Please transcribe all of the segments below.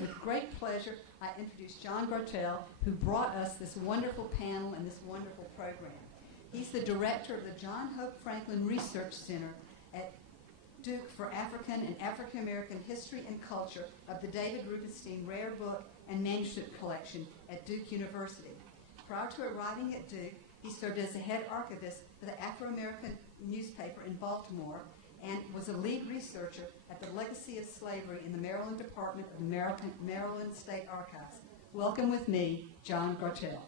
with great pleasure, I introduce John Gartell, who brought us this wonderful panel and this wonderful program. He's the director of the John Hope Franklin Research Center at Duke for African and African American History and Culture of the David Rubenstein Rare Book and Manuscript Collection at Duke University. Prior to arriving at Duke, he served as the head archivist for the Afro-American newspaper in Baltimore and was a lead researcher at the Legacy of Slavery in the Maryland Department of the Maryland State Archives. Welcome with me, John Gartell.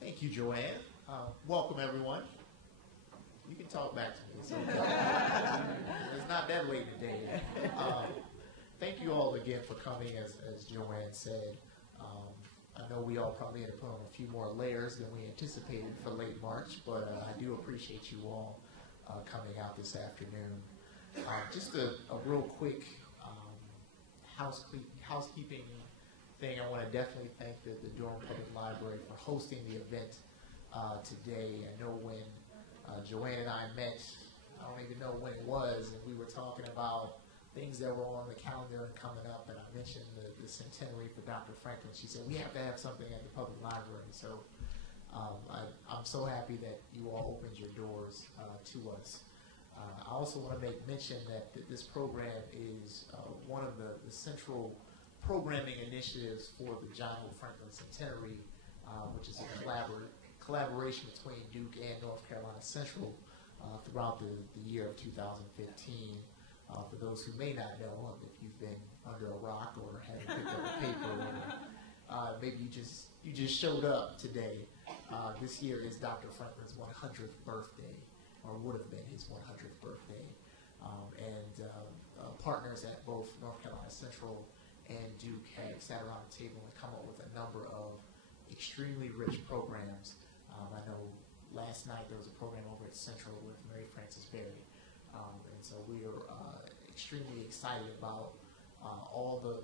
Thank you, Joanne. Welcome, everyone. You can talk back to me. It's okay. It's not that late today. Thank you all again for coming, as Joanne said. I know we all probably had to put on a few more layers than we anticipated for late March, but I do appreciate you all coming out this afternoon. Just a real quick housekeeping thing. I want to definitely thank the Durham Public Library for hosting the event today. I know when Joanne and I met, I don't even know when it was, and we were talking about things that were on the calendar and coming up, and I mentioned the centenary for Dr. Franklin. She said, we have to have something at the public library. So I'm so happy that you all opened your doors to us. I also want to make mention that this program is one of the central programming initiatives for the John Hope Franklin Centenary, which is a collaboration between Duke and North Carolina Central throughout the year of 2015. For those who may not know, if you've been under a rock or haven't picked up a paper, or maybe you just showed up today. This year is Dr. Franklin's 100th birthday, or would have been his 100th birthday. Partners at both North Carolina Central and Duke have sat around the table and come up with a number of extremely rich programs. I know last night there was a program over at Central with Mary Frances Berry. And so we are extremely excited about all the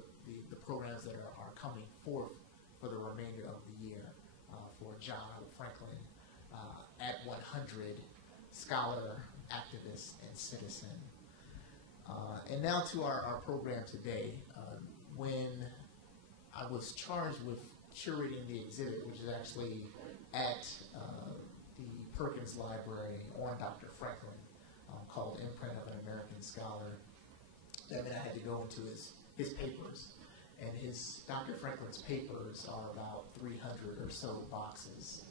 programs that are coming forth for the remainder of the year for John Hope Franklin at 100, scholar, activist, and citizen. And now to our program today. When I was charged with curating the exhibit, which is actually at the Perkins Library on Dr. Franklin, called Imprint of an American Scholar, that meant I had to go into his papers. And Dr. Franklin's papers are about 300 or so boxes.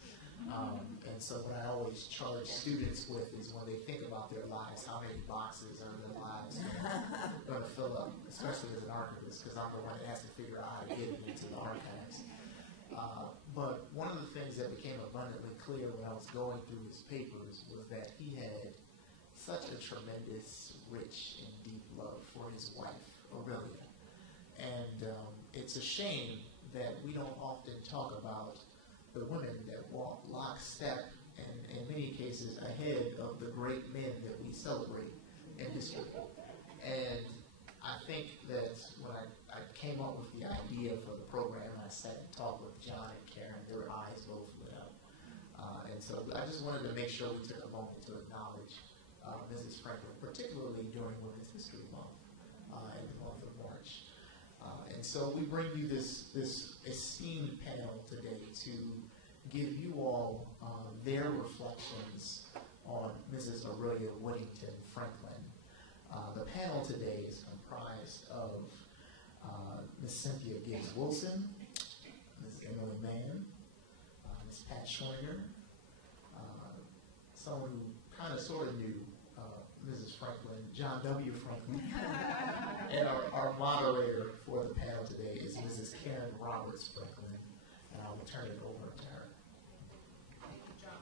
And so what I always charge students with is when they think about their lives, how many boxes are their lives going to fill up, especially as an archivist, because I'm the one that has to figure out how to get it into the archives. But one of the things that became abundantly clear when I was going through his papers was that he had such a tremendous, rich, and deep love for his wife, Aurelia. And it's a shame that we don't often talk about the women that walk lockstep and in many cases ahead of the great men that we celebrate in history. And I think that when I came up with the idea for the program, I sat and talked with John and Karen, their eyes both lit up. And so I just wanted to make sure we took a moment to acknowledge Mrs. Franklin, particularly during Women's History Month in the month of March. And so we bring you this esteemed panel today to give you all their reflections on Mrs. Aurelia Whittington Franklin. The panel today is comprised of Ms. Cynthia Gibbs Wilson, Ms. Emily Mann, Ms. Pat Schwinger, someone who kind of sort of knew Mrs. Franklin, John W. Franklin, and our moderator for the panel today is Mrs. Karen Roberts Franklin, and I will turn it over to her. Thank you, John.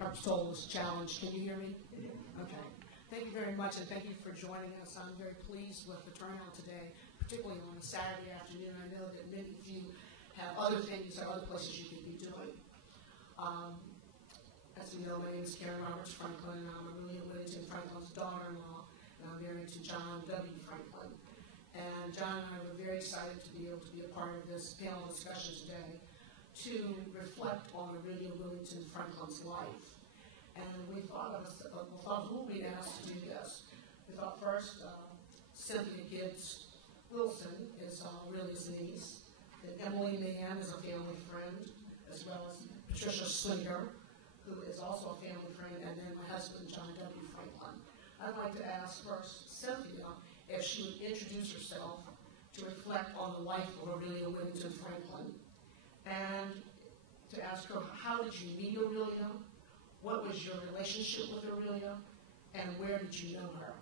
My soul was challenged. Can you hear me? Okay. Thank you very much, and thank you for joining us. I'm very pleased with the turnout today, particularly on a Saturday afternoon. I know that many of you have other things or other places you could be doing. As you know, my name is Karen Roberts Franklin, and I'm Aurelia Whittington Franklin's daughter-in-law, and I'm married to John W. Franklin. And John and I were very excited to be able to be a part of this panel discussion today to reflect on Aurelia Whittington Franklin's life. And we thought who would be asked to do this. We thought first, Cynthia Gibbs Wilson is Aurelia's niece. Then Emily Mann is a family friend, as well as Patricia Slater, who is also a family friend, and then my husband, John W. Franklin. I'd like to ask first Cynthia if she would introduce herself to reflect on the life of Aurelia Whittington Franklin, and to ask her, how did you meet Aurelia? What was your relationship with Aurelia? And where did you know her?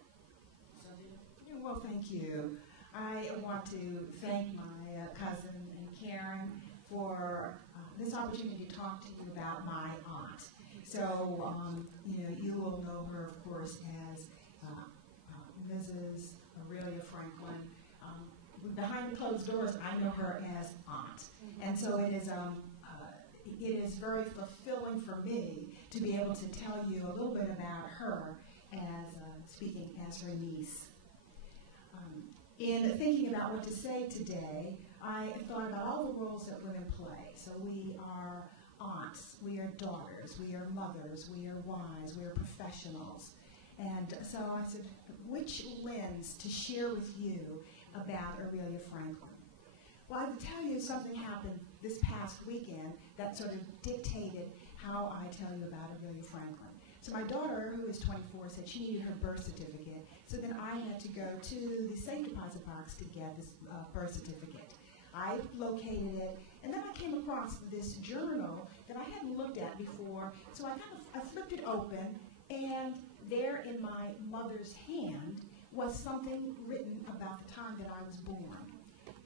Cynthia? Well, thank you. I want to thank my cousin and Karen for this opportunity to talk to you about my aunt. So, you will know her, of course, as Mrs. Aurelia Franklin. Behind closed doors, I know her as aunt. And so it is very fulfilling for me to be able to tell you a little bit about her as speaking as her niece. In thinking about what to say today, I thought about all the roles that women play. So we are aunts, we are daughters, we are mothers, we are wives, we are professionals. And so I said, which lens to share with you about Aurelia Franklin? Well, I have to tell you something happened this past weekend that sort of dictated how I tell you about Aurelia Franklin. So my daughter, who is 24, said she needed her birth certificate. So then I had to go to the safe deposit box to get this birth certificate. I located it, and then I came across this journal that I hadn't looked at before. So I flipped it open, and there in my mother's hand was something written about the time that I was born.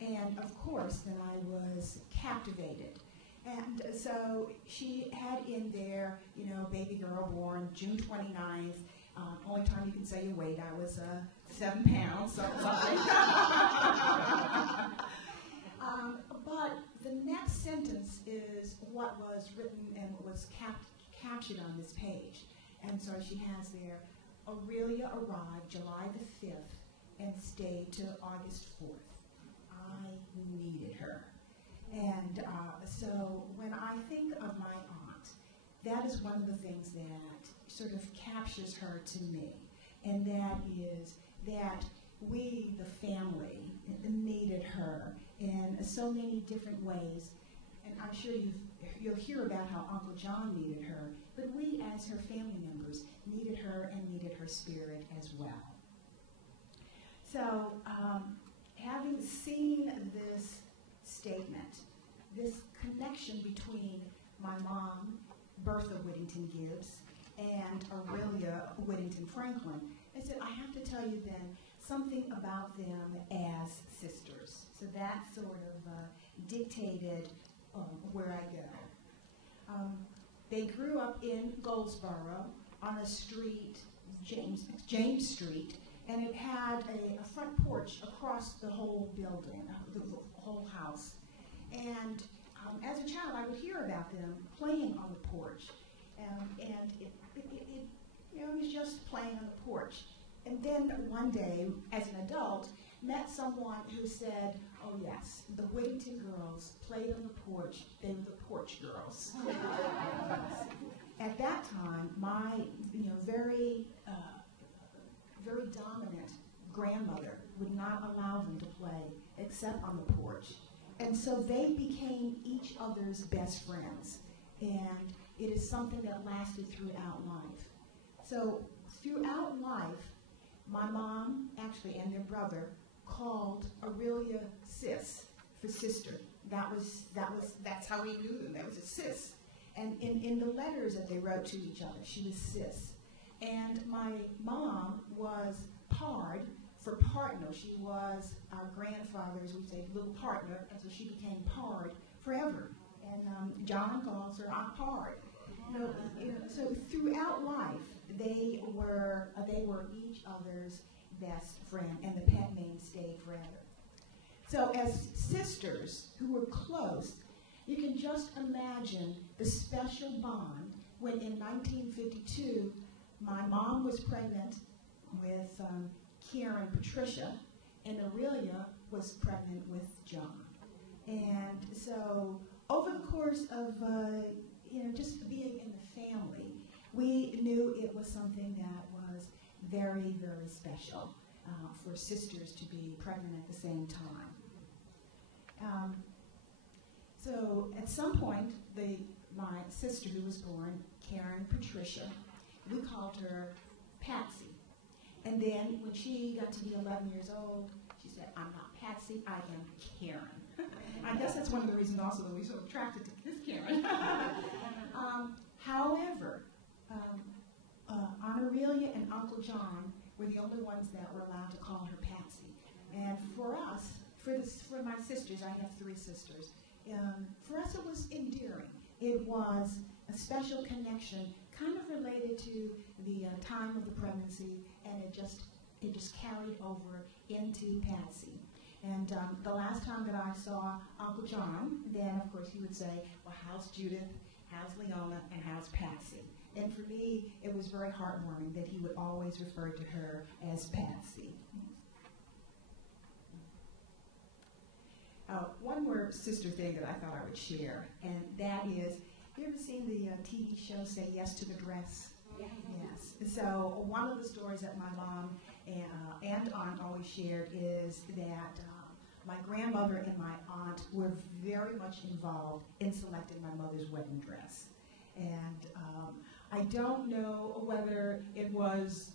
And of course, then I was captivated. And so she had in there, baby girl born June 29th. Only time you can say your weight, I was 7 pounds, so something. But the next sentence is what was written and what was captured on this page. And so she has there, Aurelia arrived July the 5th and stayed till August 4th. I needed her. And so when I think of my aunt, that is one of the things that sort of captures her to me. And that is that we, the family, needed her in so many different ways. And I'm sure you'll hear about how Uncle John needed her, but we as her family members needed her and needed her spirit as well. So having seen this statement, this connection between my mom, Bertha Whittington Gibbs, and Aurelia Whittington Franklin, I said, I have to tell you then something about them as sisters. So that sort of dictated where I go. They grew up in Goldsboro on a street, James Street, and it had a front porch across the whole building, the whole house. And as a child, I would hear about them playing on the porch, and it was just playing on the porch. And then one day, as an adult, met someone who said, oh yes, the Whittington girls played on the porch. They were the porch girls. At that time, my very dominant grandmother would not allow them to play except on the porch. And so they became each other's best friends. And it is something that lasted throughout life. So throughout life, my mom, actually, and their brother, called Aurelia Sis for sister. That's how we knew them. That was a sis. And in the letters that they wrote to each other, she was sis. And my mom was Pard for partner. She was our grandfather's, we say, little partner, and so she became Pard forever. And John calls her Aunt Pard. So throughout life, they were each other's best friend, and the pet name stayed forever. So as sisters who were close, you can just imagine the special bond when in 1952, my mom was pregnant with Karen Patricia, and Aurelia was pregnant with John. And so over the course of just being in the family, we knew it was something that was very, very special for sisters to be pregnant at the same time. So at some point, my sister who was born, Karen Patricia, we called her Patsy. And then when she got to be 11 years old, she said, I'm not Patsy, I am Karen. I guess that's one of the reasons also that we were so attracted to this Karen. However, Aurelia and Uncle John were the only ones that were allowed to call her Patsy. And for us, for my sisters, I have 3 sisters, for us it was endearing. It was a special connection, kind of related to the time of the pregnancy, and it just carried over into Patsy. And the last time that I saw Uncle John, then of course he would say, well, how's Judith, how's Leona, and how's Patsy? And for me, it was very heartwarming that he would always refer to her as Patsy. One more sister thing that I thought I would share, and that is, you ever seen the TV show Say Yes to the Dress? Yes. Yes. So one of the stories that my mom and aunt always shared is that my grandmother and my aunt were very much involved in selecting my mother's wedding dress. And I don't know whether it was,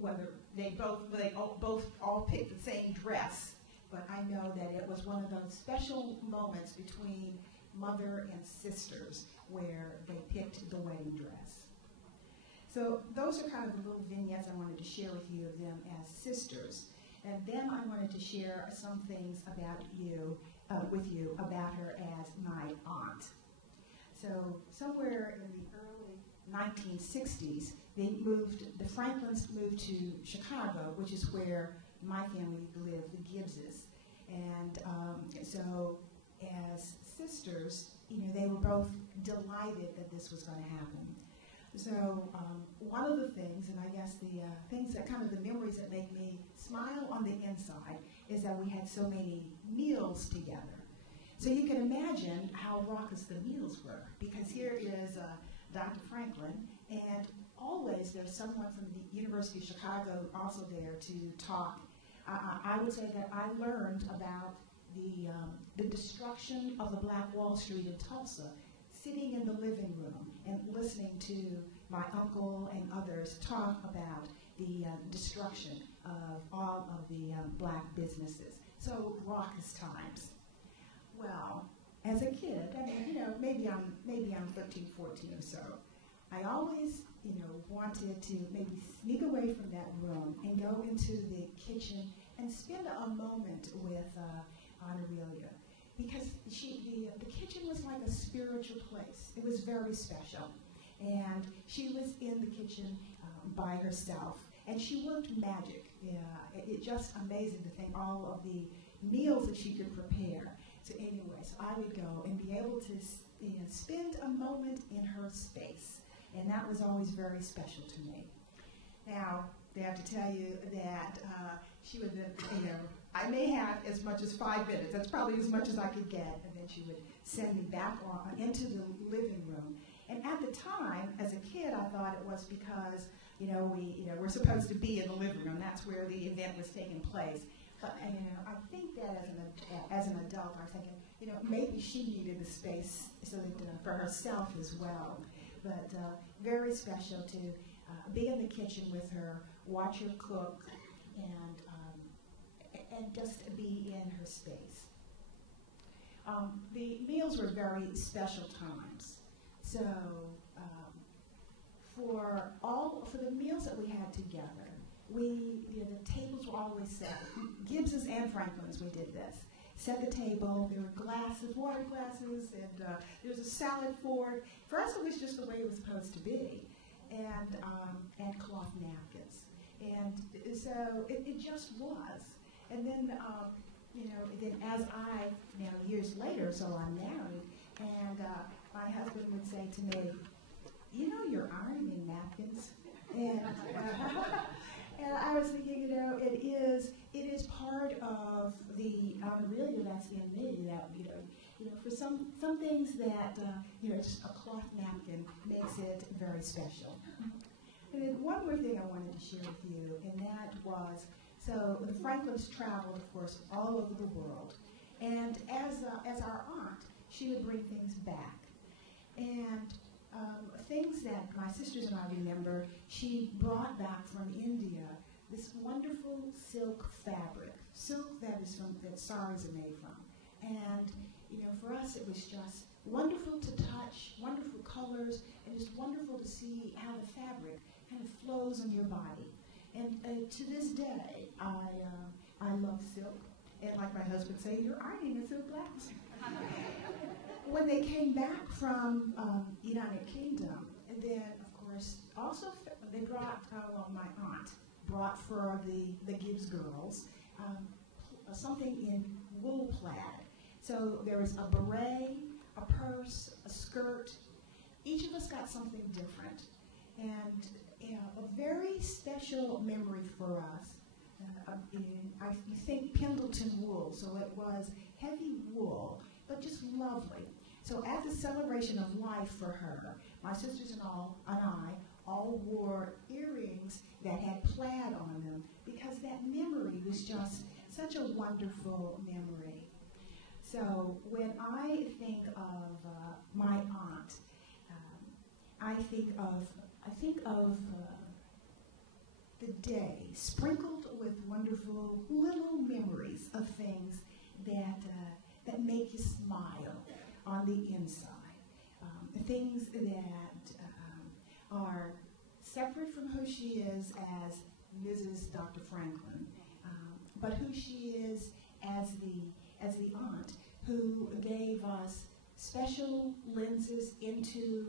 whether they both all picked the same dress, but I know that it was one of those special moments between mother and sisters where they picked the wedding dress. So those are kind of the little vignettes I wanted to share with you of them as sisters. And then I wanted to share some things about you, with you about her as my aunt. So somewhere in the early 1960s, the Franklins moved to Chicago, which is where my family lived, the Gibbses. And so as sisters, they were both delighted that this was going to happen. So one of the things, and I guess the things that kind of the memories that make me smile on the inside, is that we had so many meals together. So you can imagine how raucous the meals were, because here is Dr. Franklin, and always there's someone from the University of Chicago also there to talk. I would say that I learned about the destruction of the Black Wall Street in Tulsa, sitting in the living room and listening to my uncle and others talk about the destruction of all of the black businesses. So raucous times. Well, as a kid, I mean, maybe I'm 13, 14 or so, I always, wanted to maybe sneak away from that room and go into the kitchen and spend a moment with Aurelia. Because the kitchen was like a spiritual place. It was very special. And she was in the kitchen by herself. And she worked magic. It's just amazing to think all of the meals that she could prepare. So anyway, so I would go and be able to spend a moment in her space. And that was always very special to me. Now, they have to tell you that she would, I may have as much as 5 minutes. That's probably as much as I could get. And then she would send me back into the living room. And at the time, as a kid, I thought it was because, we're supposed to be in the living room. That's where the event was taking place. But, I think that as an adult, I was thinking, maybe she needed the space so that for herself as well. But very special to be in the kitchen with her, watch her cook, and just be in her space. The meals were very special times. So for the meals that we had together, the tables were always set. Gibbses and Franklins, we did this. Set the table, there were glasses, water glasses, and there was a salad fork. For us, it was just the way it was supposed to be, and cloth napkins. And so it just was. And then, then as years later, so I'm married, and my husband would say to me, you're ironing napkins. And and I was thinking, it is part of the Aurelia that's in me that, For some things that, just a cloth napkin makes it very special. And then one more thing I wanted to share with you, and that was, so the Franklins traveled, of course, all over the world. And as our aunt, she would bring things back. And things that my sisters and I remember, she brought back from India this wonderful silk fabric, silk that saris are made from. And, for us it was just wonderful to touch, wonderful colors, and just wonderful to see how the fabric kind of flows on your body. And to this day, I love silk. And like my husband say, you're ironing a silk blouse. When they came back from United Kingdom, and then, of course, also they brought, my aunt brought for the Gibbs girls something in wool plaid. So there was a beret, a purse, a skirt. Each of us got something different. And a very special memory for us, you think Pendleton wool, so it was heavy wool, but just lovely. So at the celebration of life for her, my sisters and I all wore earrings that had plaid on them because that memory was just such a wonderful memory. So when I think of my aunt, I think of the day sprinkled with wonderful little memories of things that make you smile on the inside. Things that are separate from who she is as Mrs. Dr. Franklin, but who she is as the aunt who gave us special lenses into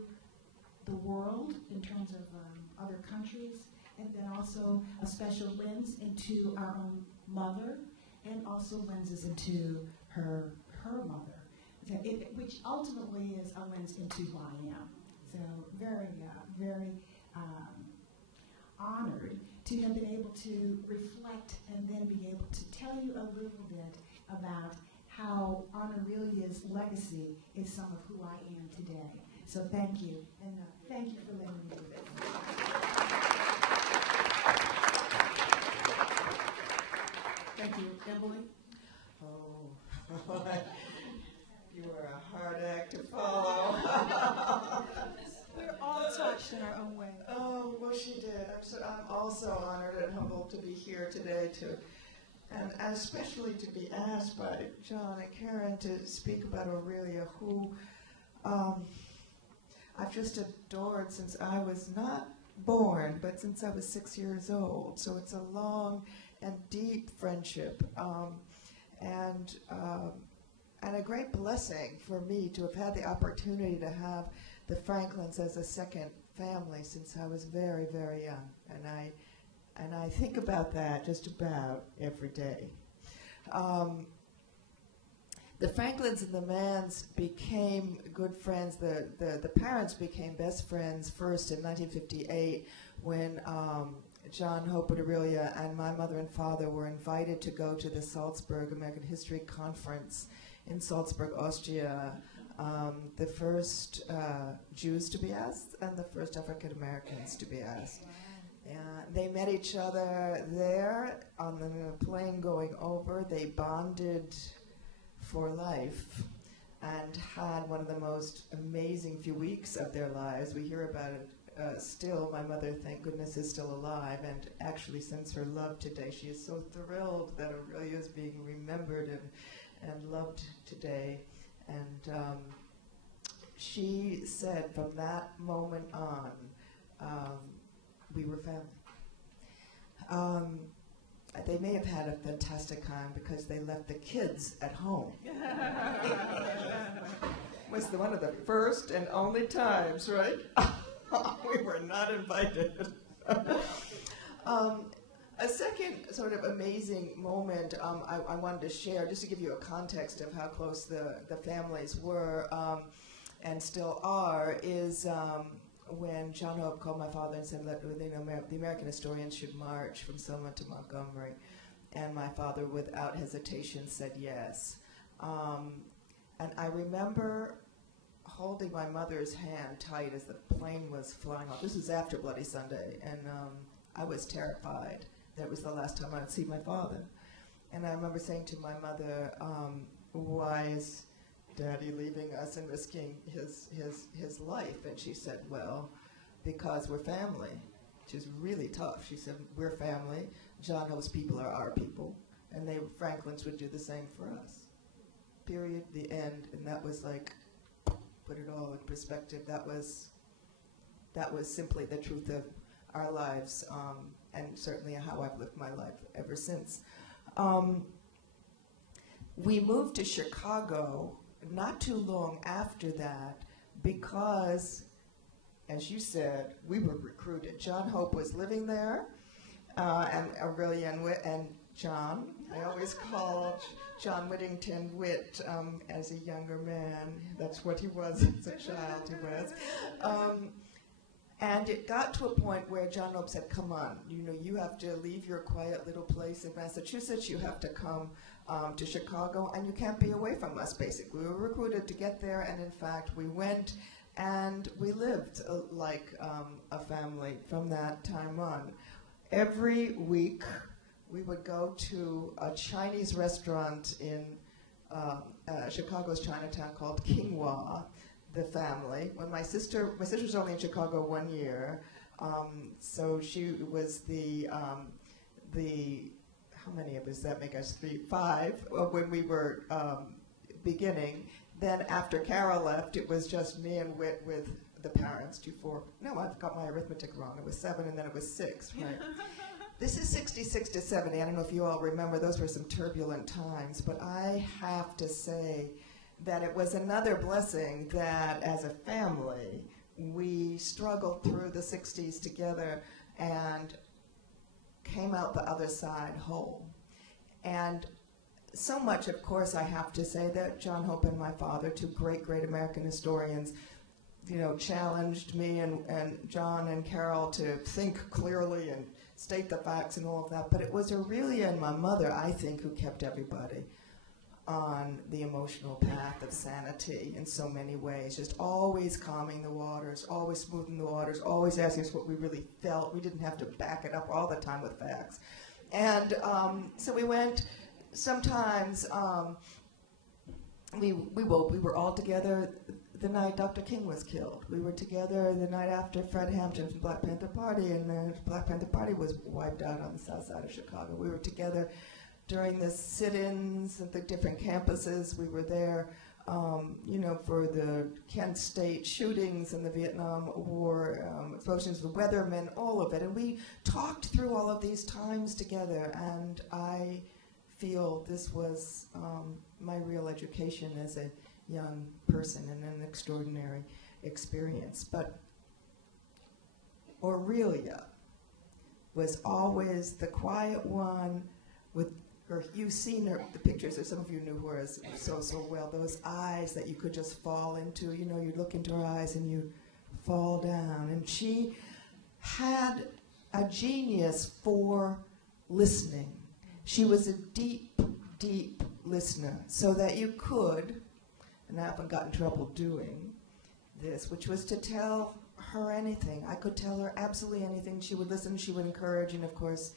the world in terms of other countries, and then also a special lens into our own mother, and also lenses into her mother, which ultimately is a lens into who I am. So very honored to have been able to reflect and then be able to tell you a little bit about how Aurelia's legacy is some of who I am today. So thank you, and thank you for letting me do this. Thank you. Emily? Oh, you were a hard act to follow. We're all touched in our own way. Oh, well, she did. I'm also honored and humbled to be here today, and especially to be asked by John and Karen to speak about Aurelia, who I've just adored since I was not born, but since I was 6 years old. So it's a long and deep friendship, and a great blessing for me to have had the opportunity to have the Franklins as a second family since I was very, very young, and I think about that just about every day. The Franklins and the Manns became good friends. The parents became best friends first in 1958 when John, Hope, and Aurelia and my mother and father were invited to go to the Salzburg American History Conference in Salzburg, Austria, the first Jews to be asked and the first African Americans to be asked. They met each other there on the plane going over. They bonded for life and had one of the most amazing few weeks of their lives. We hear about it still. My mother, thank goodness, is still alive and actually sends her love today. She is so thrilled that Aurelia is being remembered and loved today. And she said from that moment on, we were family. They may have had a fantastic time because they left the kids at home. Was one of the first and only times, right? We were not invited. A second sort of amazing moment I wanted to share, just to give you a context of how close the families were and still are, is when John Hope called my father and said, the American historians should march from Selma to Montgomery. And my father, without hesitation, said yes. And I remember holding my mother's hand tight as the plane was flying off. This was after Bloody Sunday, and I was terrified. That was the last time I would see my father. And I remember saying to my mother, why is Daddy leaving us and risking his life? And she said, well, because we're family. She was really tough. She said, we're family. John Hope's people are our people. And Franklin's would do the same for us. Period, the end. And that was like, put it all in perspective. That was simply the truth of our lives, and certainly how I've lived my life ever since. We moved to Chicago not too long after that because, as you said, we were recruited. John Hope was living there, and Aurelia and John. I always called John Whittington Whit as a younger man. That's what he was as a child, he was. And it got to a point where John Hope said, come on, you have to leave your quiet little place in Massachusetts. You have to come to Chicago, and you can't be away from us, basically. We were recruited to get there, and in fact, we went, and we lived like a family from that time on. Every week, we would go to a Chinese restaurant in Chicago's Chinatown called Kingwa, the family. When my sister was only in Chicago 1 year, so she was the how many of us that make us 5 when we were beginning. Then after Carol left, it was just me and Whit with the parents, 2, 4. No, I've got my arithmetic wrong. It was 7 and then it was 6, right? This is 66 to 70. I don't know if you all remember, those were some turbulent times, but I have to say that it was another blessing that as a family, we struggled through the 60s together and came out the other side whole. And so much, of course, I have to say that John Hope and my father, 2 great, great American historians, challenged me and John and Carol to think clearly and state the facts and all of that. But it was Aurelia and my mother, I think, who kept everybody on the emotional path of sanity in so many ways, just always calming the waters, always smoothing the waters, always asking us what we really felt. We didn't have to back it up all the time with facts. And so we went, sometimes we were all together the night Dr. King was killed. We were together the night after Fred Hampton's Black Panther Party, and the Black Panther Party was wiped out on the south side of Chicago. We were together during the sit-ins at the different campuses. We were there, for the Kent State shootings and the Vietnam War explosions, the Weathermen, all of it. And we talked through all of these times together, and I feel this was my real education as a young person and an extraordinary experience. But Aurelia was always the quiet one with her, you've seen her, the pictures, or some of you knew her so well, those eyes that you could just fall into, you look into her eyes and you fall down. And she had a genius for listening. She was a deep, deep listener, so that you could, and I often got in trouble doing this, which was to tell her anything. I could tell her absolutely anything. She would listen, she would encourage, and of course,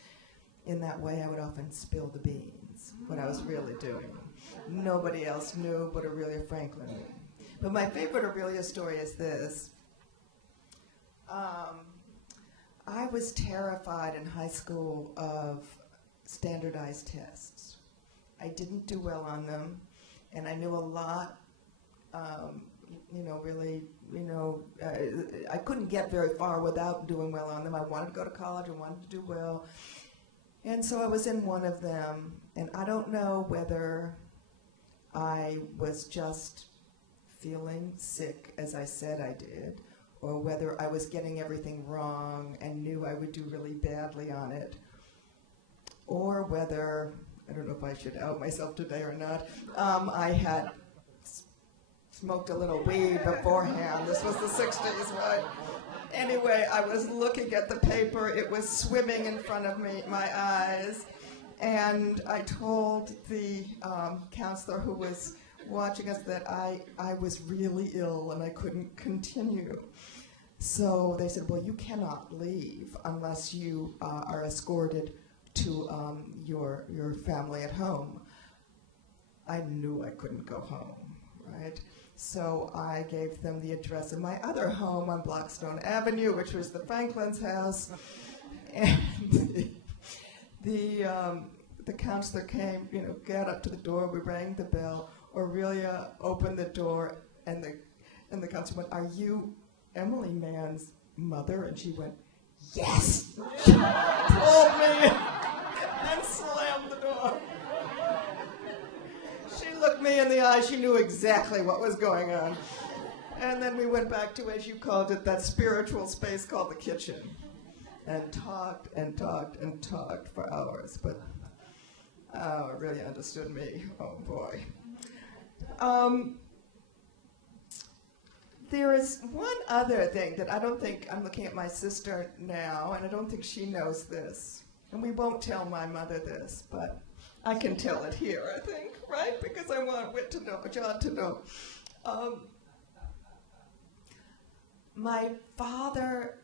in that way, I would often spill the beans, what I was really doing. Nobody else knew but Aurelia Franklin knew. But my favorite Aurelia story is this. I was terrified in high school of standardized tests. I didn't do well on them, and I knew a lot, I couldn't get very far without doing well on them. I wanted to go to college, I wanted to do well. And so I was in one of them, and I don't know whether I was just feeling sick, as I said I did, or whether I was getting everything wrong and knew I would do really badly on it, or whether, I don't know if I should out myself today or not, I had smoked a little weed beforehand. This was the 60s, right? Anyway, I was looking at the paper. It was swimming in front of me, my eyes. And I told the counselor who was watching us that I was really ill and I couldn't continue. So they said, well, you cannot leave unless you are escorted to your family at home. I knew I couldn't go home, right? So I gave them the address of my other home on Blackstone Avenue, which was the Franklin's house. And the counselor came, got up to the door, we rang the bell. Aurelia opened the door, and the counselor went, "Are you Emily Mann's mother?" And she went, "Yes!" She pulled me and slammed the door. She looked me in the eye. She knew exactly what was going on. And then we went back to, as you called it, that spiritual space called the kitchen, and talked and talked and talked for hours. But it really understood me. Oh, boy. There is one other thing that I don't think, I'm looking at my sister now, and I don't think she knows this. And we won't tell my mother this, but I can tell it here, I think, right? Because I want Whit to know, John to know. My father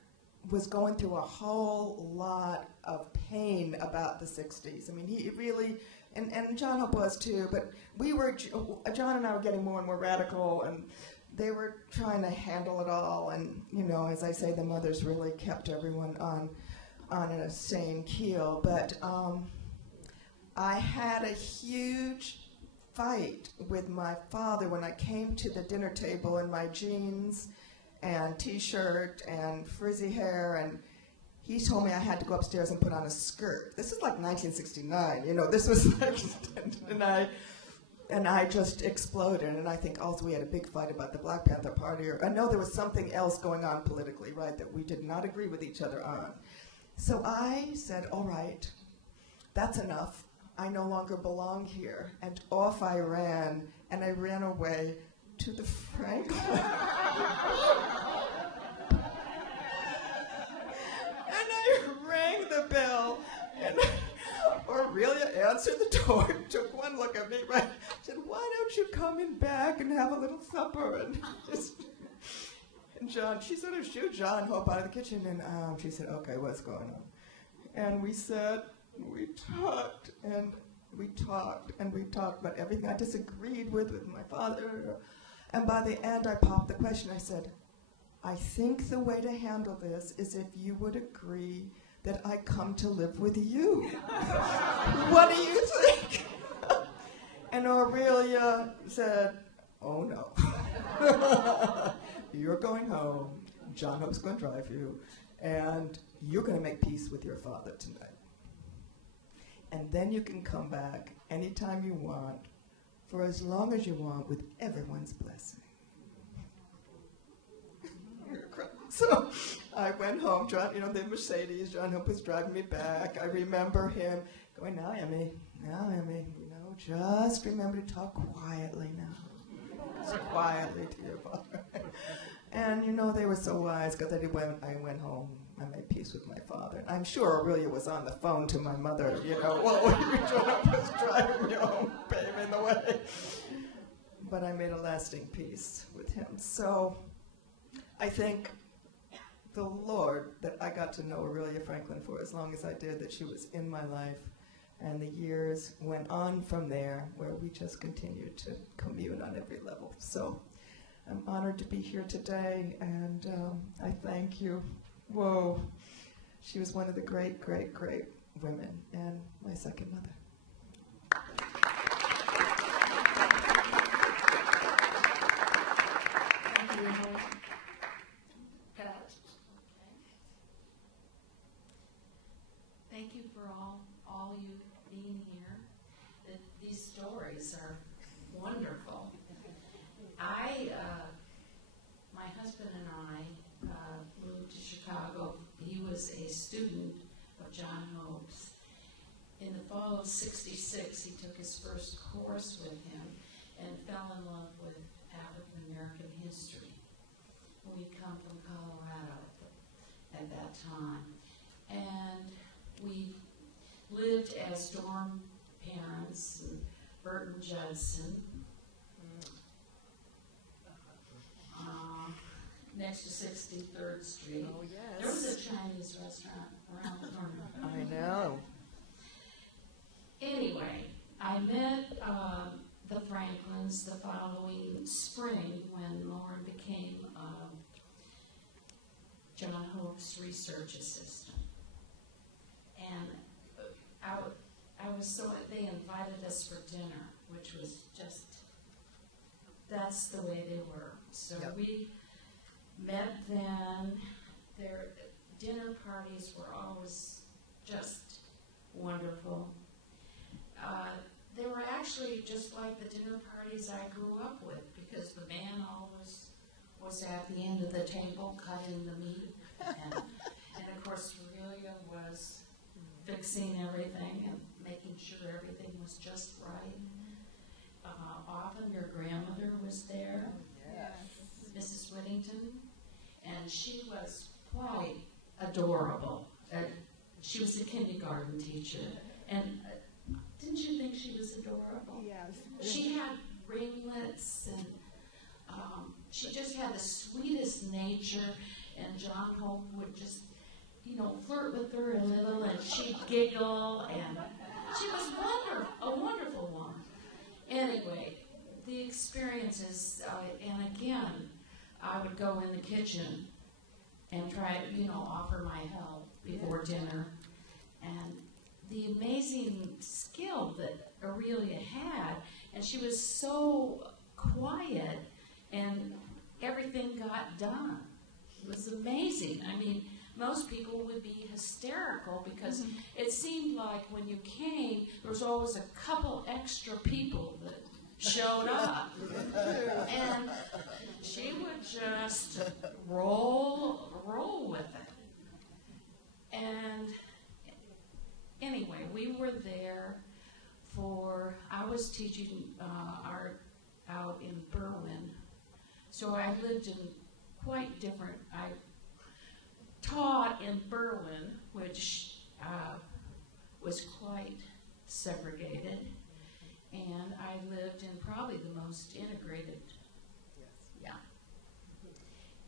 was going through a whole lot of pain about the 60s. I mean, he really, and John Hope was too, but John and I were getting more and more radical, and they were trying to handle it all, and, as I say, the mothers really kept everyone on a sane keel. But I had a huge fight with my father when I came to the dinner table in my jeans and T-shirt and frizzy hair, and he told me I had to go upstairs and put on a skirt. This is like 1969, this was like, and I just exploded, and I think also we had a big fight about the Black Panther Party. I know there was something else going on politically, right, that we did not agree with each other on. So I said, all right, that's enough. I no longer belong here. And off I ran, and I ran away to the Franklin. And I rang the bell, and Aurelia answered the door, took one look at me, right? Said, "Why don't you come in back and have a little supper?" And John, she said, "Oh, shoot, John Hope out of the kitchen." And she said, "Okay, what's going on?" And we sat, we talked, and we talked, and we talked about everything I disagreed with my father. And by the end, I popped the question. I said, "I think the way to handle this is if you would agree that I come to live with you. What do you think?" And Aurelia said, "Oh, no. You're going home. John Hope's going to drive you, and you're going to make peace with your father tonight. And then you can come back anytime you want, for as long as you want, with everyone's blessing." So I went home, John, the Mercedes, John Hope was driving me back. I remember him going, now, Emmy, just remember to talk quietly now. Just quietly to your father." And, they were so wise, because I went home, I made peace with my father. I'm sure Aurelia was on the phone to my mother, while John Hope was driving me home, paving the way. But I made a lasting peace with him. So I think the Lord that I got to know Aurelia Franklin for as long as I did, that she was in my life, and the years went on from there, where we just continued to commune on every level. So I'm honored to be here today, and I thank you. Whoa, she was one of the great, great, great women, and my second mother. Thank you, Emily. Pat? Thank you for all you being here. These stories are wonderful. My husband and I moved to Chicago. He was a student of John Hope's. In the fall of '66, he took his first course with him and fell in love with African American history. We come from Colorado at that time. And we lived as dorm parents, and Burton Judson, next to 63rd Street. Oh, There was yes. a Chinese restaurant around the corner. I know. Anyway, I met the Franklins the following spring when Lauren became John Hope's research assistant. And they invited us for dinner, which was just, that's the way they were. So Yep. we met then. Their dinner parties were always just wonderful. They were actually just like the dinner parties I grew up with, because the man always was at the end of the table cutting the meat, and of course Aurelia was fixing everything and making sure everything was just right. Often your grandmother was there, Mrs. Whittington, and she was quite adorable. She was a kindergarten teacher, and didn't you think she was adorable? Yes. She had ringlets, and she just had the sweetest nature, and John Hope would just, flirt with her a little, and she'd giggle, and she was a wonderful woman. Anyway, the experiences, and again, I would go in the kitchen and try to, offer my help before dinner, and the amazing skill that Aurelia had, and she was so quiet, and everything got done. It was amazing. I mean, most people would be hysterical because it seemed like when you came, there was always a couple extra people that showed up. And she would just roll with it. And anyway, we were there I was teaching art out in Berwyn. So I lived in quite different, I taught in Berwyn, which was quite segregated, and I lived in probably the most integrated. Yeah.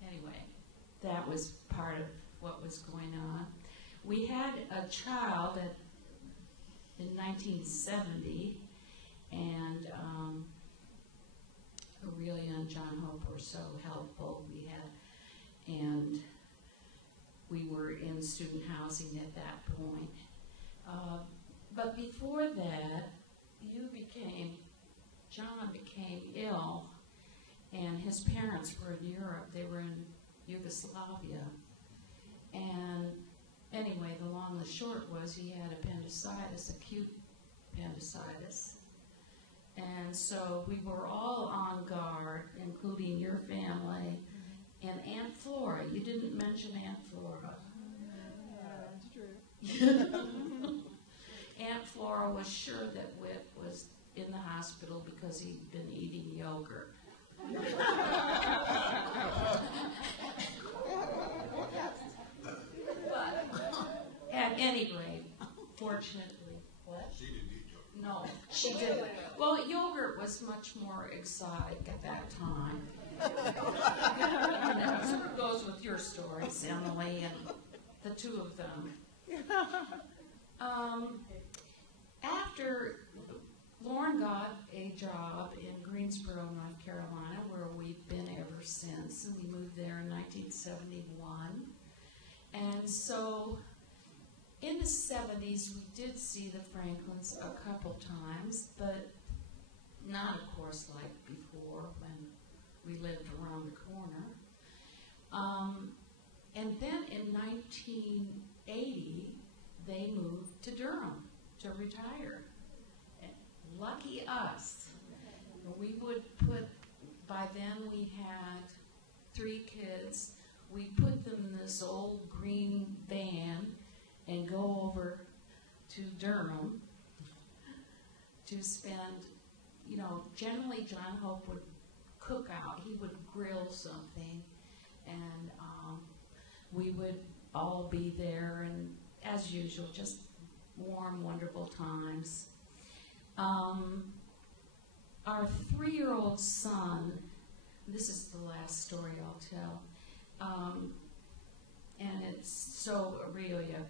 Anyway, that was part of what was going on. We had a child in 1970, and Aurelia and John Hope were so helpful. And we were in student housing at that point. But before that, John became ill, and his parents were in Europe. They were in Yugoslavia. And anyway, the long and the short was he had appendicitis, acute appendicitis. And so we were all on guard, including your family, and Aunt Flora. You didn't mention Aunt Flora. Yeah, that's true. Aunt Flora was sure that Whit was in the hospital because he'd been eating yogurt. But at any rate, fortunately, what? She didn't eat yogurt. No, she didn't. Well, yogurt was much more exotic at that time. And that sort of goes with your stories, Emily, and the two of them. After Lauren got a job in Greensboro, North Carolina, where we've been ever since, and we moved there in 1971. And so in the 70s, we did see the Franklins a couple times, but not, of course, like before when we lived around the corner. And then in 1980, they moved to Durham to retire. And lucky us. We would by then we had 3 kids. We put them in this old green van and go over to Durham to spend, generally John Hope would cook out. He would grill something, and we would all be there, and as usual, just warm, wonderful times. Our 3-year-old son, this is the last story I'll tell, and it's so Aurelia.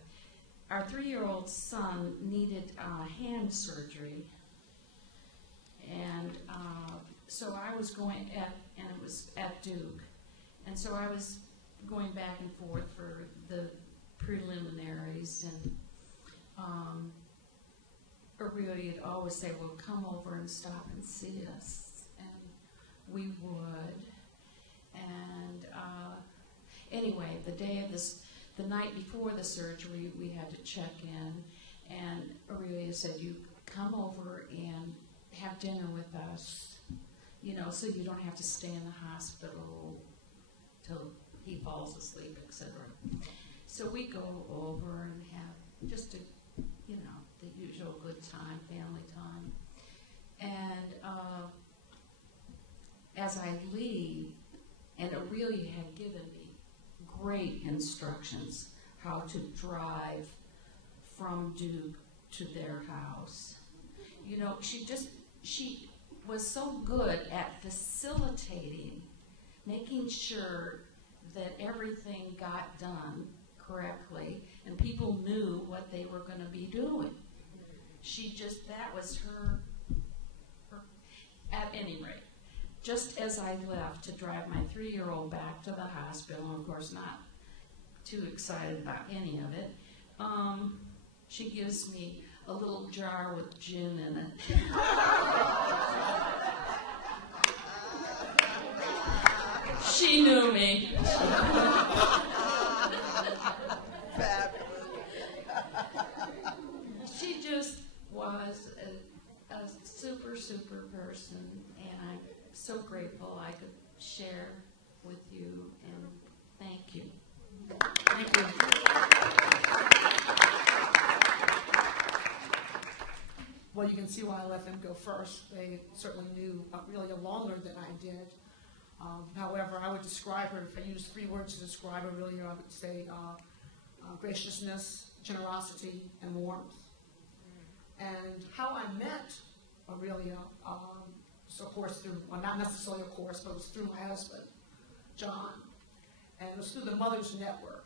Our 3-year-old son needed hand surgery, and so I was going and it was at Duke, and so I was going back and forth for the preliminaries, and Aurelia would always say, well, come over and stop and see us, and we would, and anyway, the night before the surgery, we had to check in, and Aurelia said, you come over and have dinner with us, so you don't have to stay in the hospital till he falls asleep, etc. So we go over and have just the usual good time, family time. And as I leave, and Aurelia had given me great instructions how to drive from Duke to their house. She was so good at facilitating, making sure that everything got done correctly and people knew what they were going to be doing. That was her, at any rate. Just as I left to drive my 3-year-old back to the hospital, of course not too excited about any of it, she gives me a little jar with gin in it. She knew me. She just was a super, super person, and I'm so grateful I could share with you, and thank you. Thank you. Well, you can see why I let them go first. They certainly knew Aurelia longer than I did. However, I would describe her, if I use 3 words to describe Aurelia, I would say graciousness, generosity, and warmth. And how I met Aurelia, so of course through, well, not necessarily of course, but it was through my husband, John. And it was through the Mothers Network.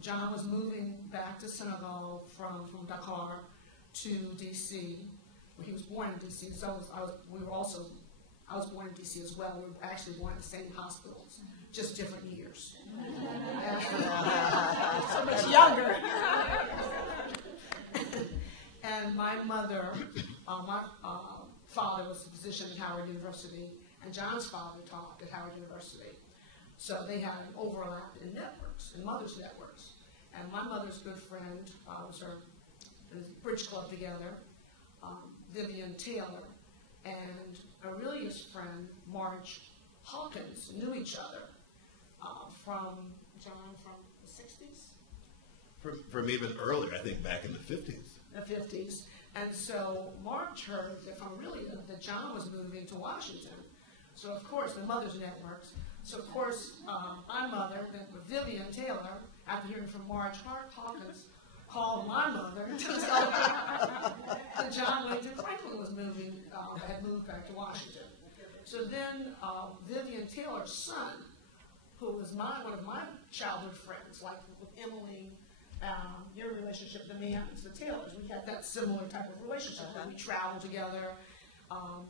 John was moving back to Senegal from Dakar to D.C., where he was born in D.C., so I was born in D.C. as well. We were actually born in the same hospitals, just different years. So much younger. And my mother, my father was a physician at Howard University, and John's father taught at Howard University. So they had an overlap in networks, in mothers' networks. And my mother's good friend was her bridge club together, Vivian Taylor, and Aurelia's friend, Marge Hawkins, knew each other from the 60s? From even earlier, I think back in the 50s. The 50s. And so Marge heard from Aurelia that John was moving to Washington. So of course, the Mothers Networks. So of course, my mother, Vivian Taylor, after hearing from Marge Hawkins, called my mother to tell her that John Whittington Franklin was had moved back to Washington. So then Vivian Taylor's son, who was one of my childhood friends, like with Emily, your relationship, the Manns, the Taylors, we had that similar type of relationship where we traveled together.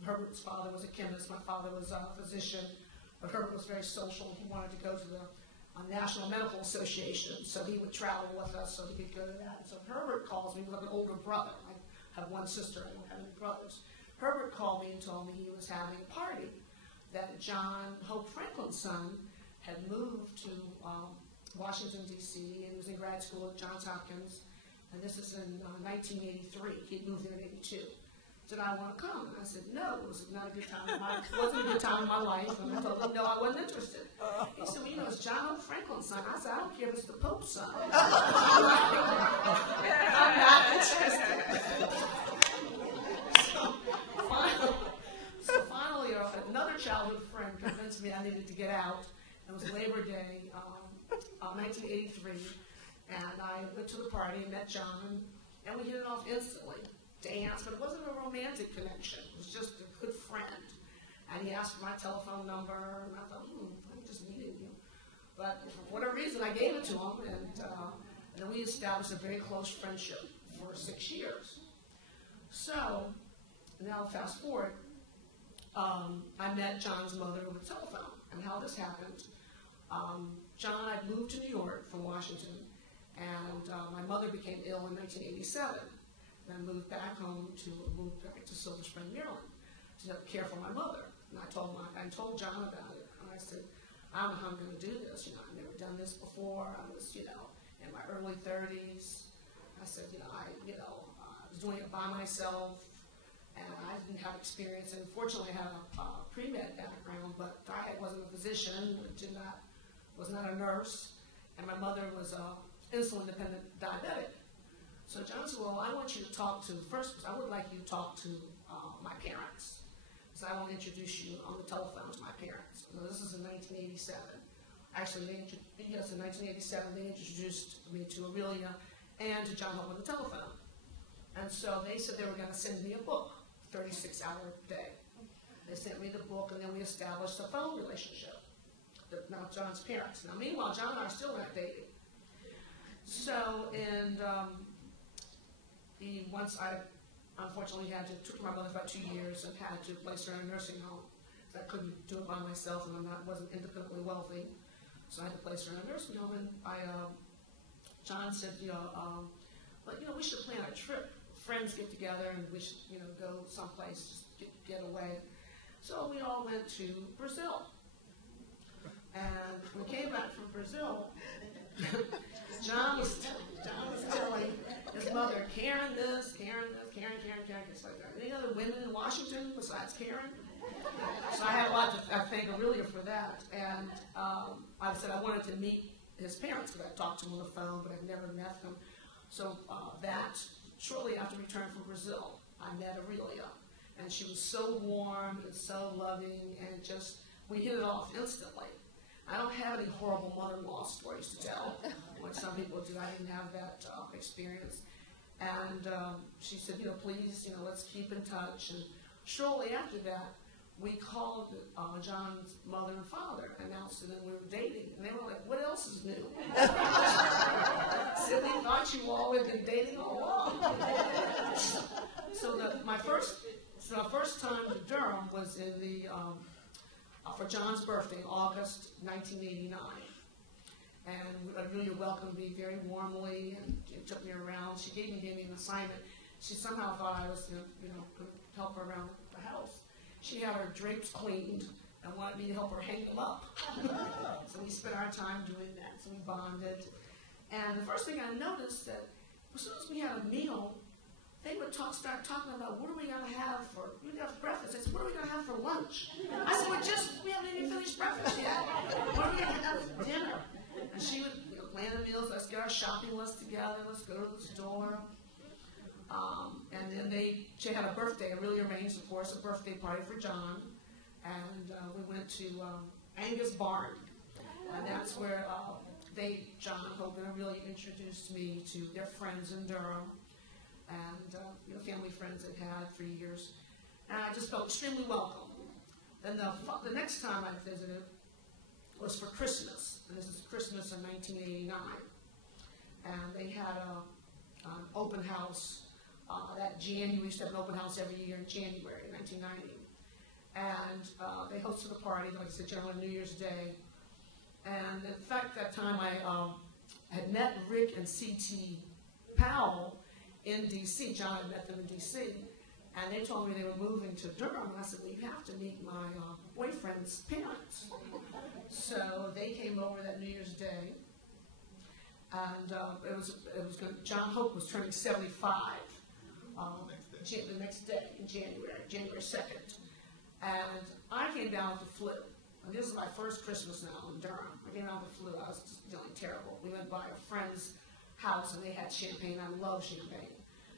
Herbert's father was a chemist, my father was a physician, but Herbert was very social. He wanted to go to the National Medical Association, so he would travel with us so he could go to that. And so Herbert calls me, he was like an older brother. I have one sister, I don't have any brothers. Herbert called me and told me he was having a party, that John Hope Franklin's son had moved to Washington, D.C., and he was in grad school at Johns Hopkins, and this is in 1983. He'd moved in 82. Did I want to come? And I said, no, it was not a good time. It wasn't a good time in my life. And I told him, no, I wasn't interested. He said, well, it's John Hope Franklin's son. I said, I don't care if it's the Pope's son. I'm not interested. So finally, another childhood friend convinced me I needed to get out. It was Labor Day, 1983, and I went to the party and met John, and we hit it off instantly. Dance, but it wasn't a romantic connection. It was just a good friend. And he asked for my telephone number, and I thought, I'm just meeting you. But for whatever reason, I gave it to him, and then we established a very close friendship for 6 years. So, now fast forward, I met John's mother over the telephone, and how this happened. John had moved to New York from Washington, and my mother became ill in 1987. And I moved back to Silver Spring, Maryland, to care for my mother. And I told John about it, and I said, I don't know how I'm going to do this. I've never done this before. I was, in my early 30s. I said, I was doing it by myself, and I didn't have experience. And fortunately, I had a pre-med background, but I wasn't a physician, was not a nurse, and my mother was insulin-dependent diabetic. So John said, well, I want you to talk to, first, I would like you to talk to my parents. So I want to introduce you on the telephone to my parents. So this is in 1987. Actually, in 1987, they introduced me to Aurelia and to John Hope on the telephone. And so they said they were going to send me a book, 36-hour day. They sent me the book, and then we established a phone relationship. Now John's parents. Now, meanwhile, John and I are still not dating. So, and once I unfortunately took my mother for about 2 years and had to place her in a nursing home. So I couldn't do it by myself, and wasn't independently wealthy. So I had to place her in a nursing home, and John said, we should plan a trip. Friends get together, and we should, go someplace, just get away. So we all went to Brazil. And when we came back from Brazil, John was telling his mother, Karen this, Karen. It's like, any other women in Washington besides Karen? So I had a lot to thank Aurelia for that. And I said I wanted to meet his parents, because I talked to him on the phone, but I'd never met them. So shortly after return from Brazil, I met Aurelia. And she was so warm and so loving, and we hit it off instantly. I don't have any horrible mother-in-law stories to tell, like some people do. I didn't have that experience. And she said, please, let's keep in touch. And shortly after that, we called John's mother and father, announced to them we were dating. And they were like, what else is new? Said, we thought you all had been dating all along. So my first time to Durham was in for John's birthday, August 1989. And Aurelia welcomed me very warmly and took me around. She gave me an assignment. She somehow thought I was going to help her around the house. She had her drapes cleaned and wanted me to help her hang them up. So we spent our time doing that. So we bonded. And the first thing I noticed that as soon as we had a meal, they would start talking about what are we going to have for breakfast. I said, what are we going to have for lunch? I said, we haven't even finished breakfast yet. What are we going to have for dinner? And she would plan the meals. Let's get our shopping list together. Let's go to the store. And then she had a birthday. I really arranged, of course, a birthday party for John. And we went to Angus Barn. And that's where John Hope and Aurelia introduced me to their friends in Durham. And family friends that had for years. And I just felt extremely welcome. Then the next time I visited was for Christmas. And this is Christmas in 1989. And they had an open house that January. We used to have an open house every year in January 1990. And they hosted a party, like I said, generally on New Year's Day. And in fact, that time I had met Rick and C.T. Powell in D.C. John had met them in D.C. And they told me they were moving to Durham. And I said, well, you have to meet my boyfriend's parents. So they came over that New Year's Day. And John Hope was turning 75 the next day in January 2nd. And I came down with the flu. And this is my first Christmas now in Durham. I came down with the flu. I was just feeling terrible. We went by a friend's house and they had champagne. I love champagne.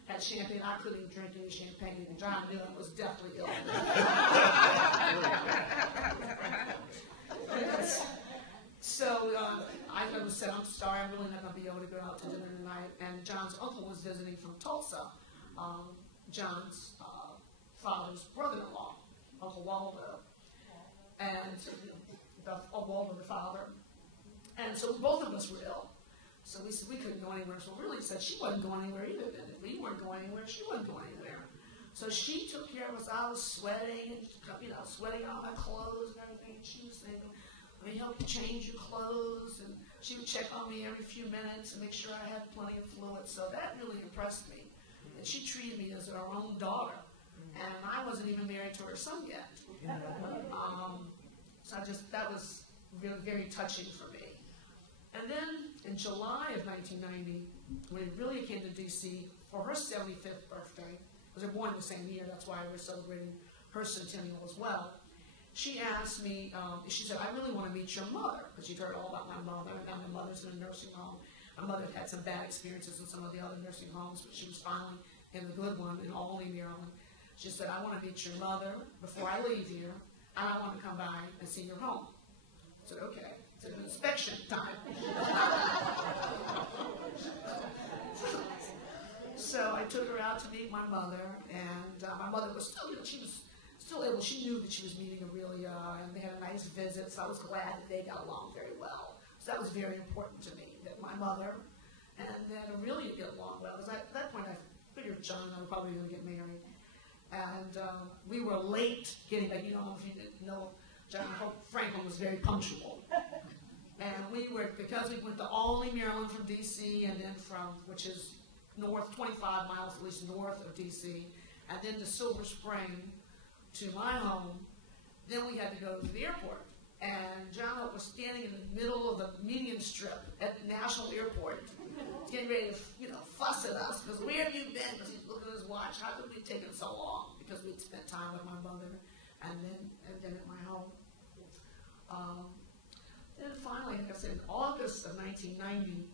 Had champagne. I couldn't even drink any champagne. And John knew it was definitely ill. So I said, I'm sorry, I'm really not going to be able to go out to dinner tonight. And John's uncle was visiting from Tulsa, John's father's brother-in-law, Uncle Waldo, and Waldo the father. And so both of us were ill. So we said we couldn't go anywhere. So really said she wasn't going anywhere either. And if we weren't going anywhere, she wasn't going anywhere. So she took care of us. I was sweating, sweating out my clothes and everything. She was saying, let me help you change your clothes. And she would check on me every few minutes and make sure I had plenty of fluid. So that really impressed me. And she treated me as her own daughter. And I wasn't even married to her son yet. So that was really very touching for me. And then in July of 1990, when Aurelia came to D.C. for her 75th birthday, because they're born the same year, that's why we're celebrating her centennial as well, she asked me, she said, I really want to meet your mother, because she'd heard all about my mother, and my mother's in a nursing home. My mother had some bad experiences in some of the other nursing homes, but she was finally in a good one in Albany, Maryland. She said, I want to meet your mother before I leave here, and I want to come by and see your home. I said, okay. It's an inspection time. So I took her out to meet my mother, and my mother was still, she was still able, she knew that she was meeting Aurelia, and they had a nice visit, so I was glad that they got along very well. So that was very important to me, that my mother and then Aurelia get along well, because at that point I figured John and I were probably going to get married. And we were late getting back. You know, if you didn't know, John Hope Franklin was very punctual. And we were, because we went to Albany, Maryland from D.C., and then which is north, 25 miles at least north of D.C., and then to Silver Spring to my home, then we had to go to the airport. And John Hope was standing in the middle of the median strip at the National Airport, getting ready to, fuss at us, because where have you been? Because he's looking at his watch. How could we take it so long? Because we'd spent time with my mother, and then at my home. Then finally, like I said, in August of 1990,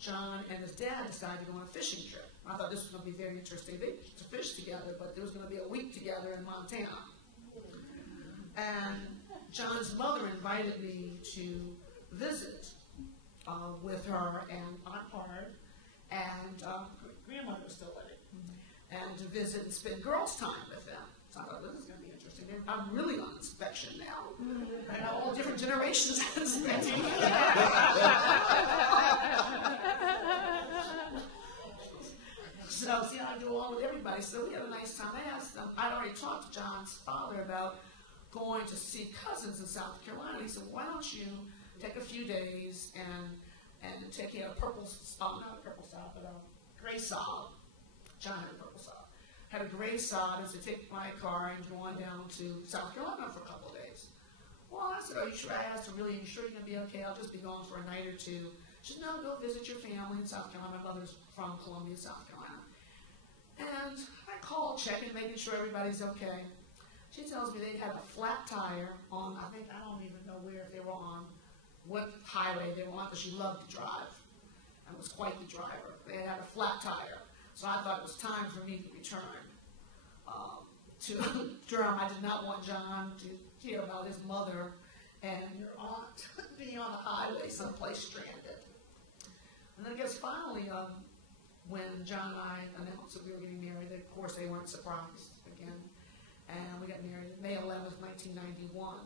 John and his dad decided to go on a fishing trip. I thought this was going to be very interesting. They used to fish together, but there was going to be a week together in Montana. And John's mother invited me to visit with her and Aunt Hard, and her grandmother was still living, and to visit and spend girls' time with them. So I thought, this is going to be interesting. I'm really on inspection now. I know all different generations of inspection. So, see, I do along with everybody. So we had a nice time. I asked them, I'd already talked to John's father about going to see cousins in South Carolina. He said, why don't you take a few days and take a not a purple sod, but a gray sod. John had a purple sod. Had a gray sod, and said, take my car and go on down to South Carolina for a couple of days. Well, I said, are you sure? I asked her, really, are you sure you're going to be okay? I'll just be gone for a night or two. She said, no, go visit your family in South Carolina. My mother's from Columbia, South Carolina. And I called, checking, making sure everybody's okay. She tells me they had a flat tire on, I don't even know where, if they were on what highway they were on, because she loved to drive and was quite the driver. They had a flat tire. So I thought it was time for me to return to Durham. I did not want John to hear about his mother and your aunt being on the highway someplace stranded. And then I guess finally, when John and I announced that we were getting married, of course they weren't surprised again. And we got married May 11th, 1991.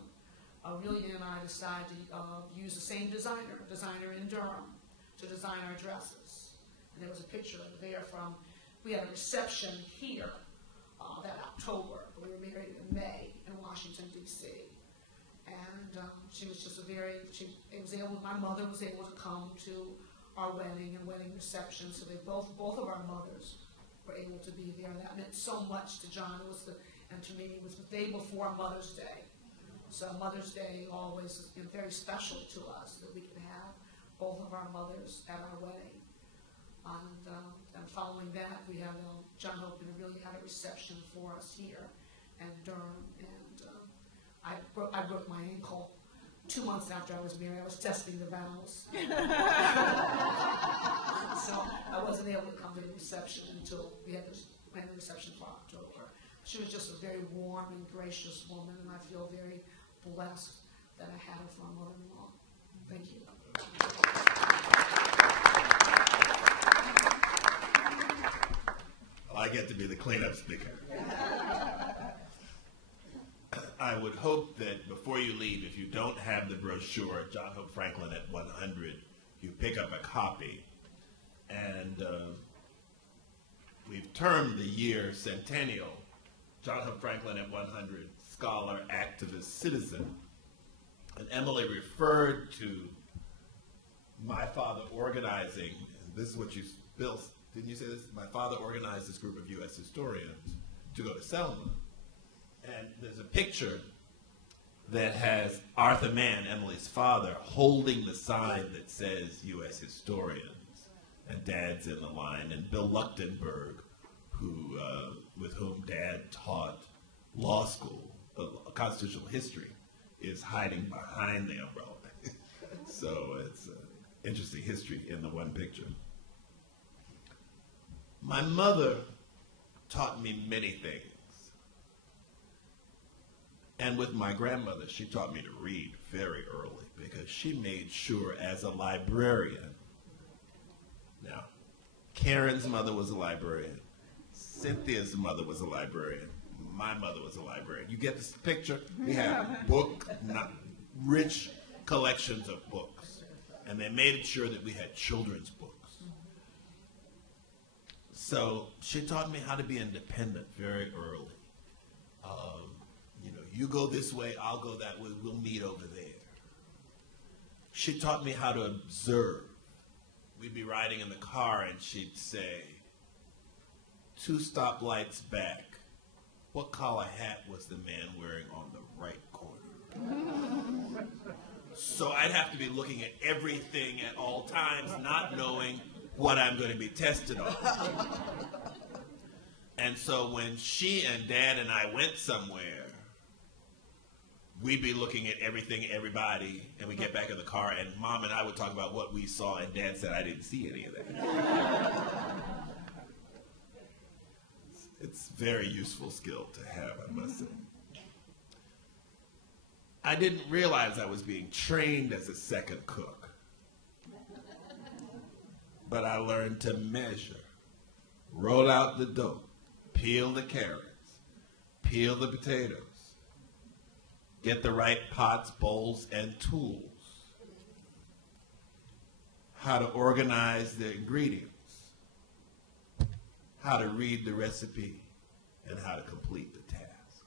Aurelia and I decided to use the same designer in Durham, to design our dresses. And there was a picture there we had a reception here that October. We were married in May in Washington, D.C. And she was just my mother was able to come to our wedding and wedding reception, so both of our mothers were able to be there. That meant so much to John. And to me, it was the day before Mother's Day. So Mother's Day always has been very special to us, that we can have both of our mothers at our wedding. And following that, we had John Hope and Aurelia had a reception for us here in Durham. And I broke my ankle 2 months after I was married. I was testing the vows. So I wasn't able to come to the reception until we had the reception for October. She was just a very warm and gracious woman, and I feel very blessed that I had her for my mother-in-law. Thank you. I get to be the cleanup speaker. I would would hope that before you leave, if you don't have the brochure, John Hope Franklin at 100, you pick up a copy. And we've termed the year centennial, John Hope Franklin at 100, scholar, activist, citizen. And Emily referred to my father organizing, this is what you, Bill, didn't you say this? My father organized this group of U.S. historians to go to Selma. And there's a picture that has Arthur Mann, Emily's father, holding the sign that says U.S. historians. And Dad's in the line. And Bill Luchtenberg, who, with whom Dad taught law school, constitutional history, is hiding behind the umbrella. So it's interesting history in the one picture. My mother taught me many things. And with my grandmother, she taught me to read very early because she made sure as a librarian. Now, Karen's mother was a librarian. Cynthia's mother was a librarian. My mother was a librarian. You get this picture? We have rich collections of books. And they made sure that we had children's books. So she taught me how to be independent very early. You go this way, I'll go that way, we'll meet over there. She taught me how to observe. We'd be riding in the car and she'd say, 2 stoplights back, what collar hat was the man wearing on the right corner? So I'd have to be looking at everything at all times, not knowing what I'm going to be tested on. And so when she and Dad and I went somewhere, we'd be looking at everything, everybody, and we get back in the car, and Mom and I would talk about what we saw, and Dad said, I didn't see any of that. It's a very useful skill to have, I must say. I didn't realize I was being trained as a second cook. But I learned to measure, roll out the dough, peel the carrots, peel the potatoes, get the right pots, bowls, and tools, how to organize the ingredients, how to read the recipe, and how to complete the task.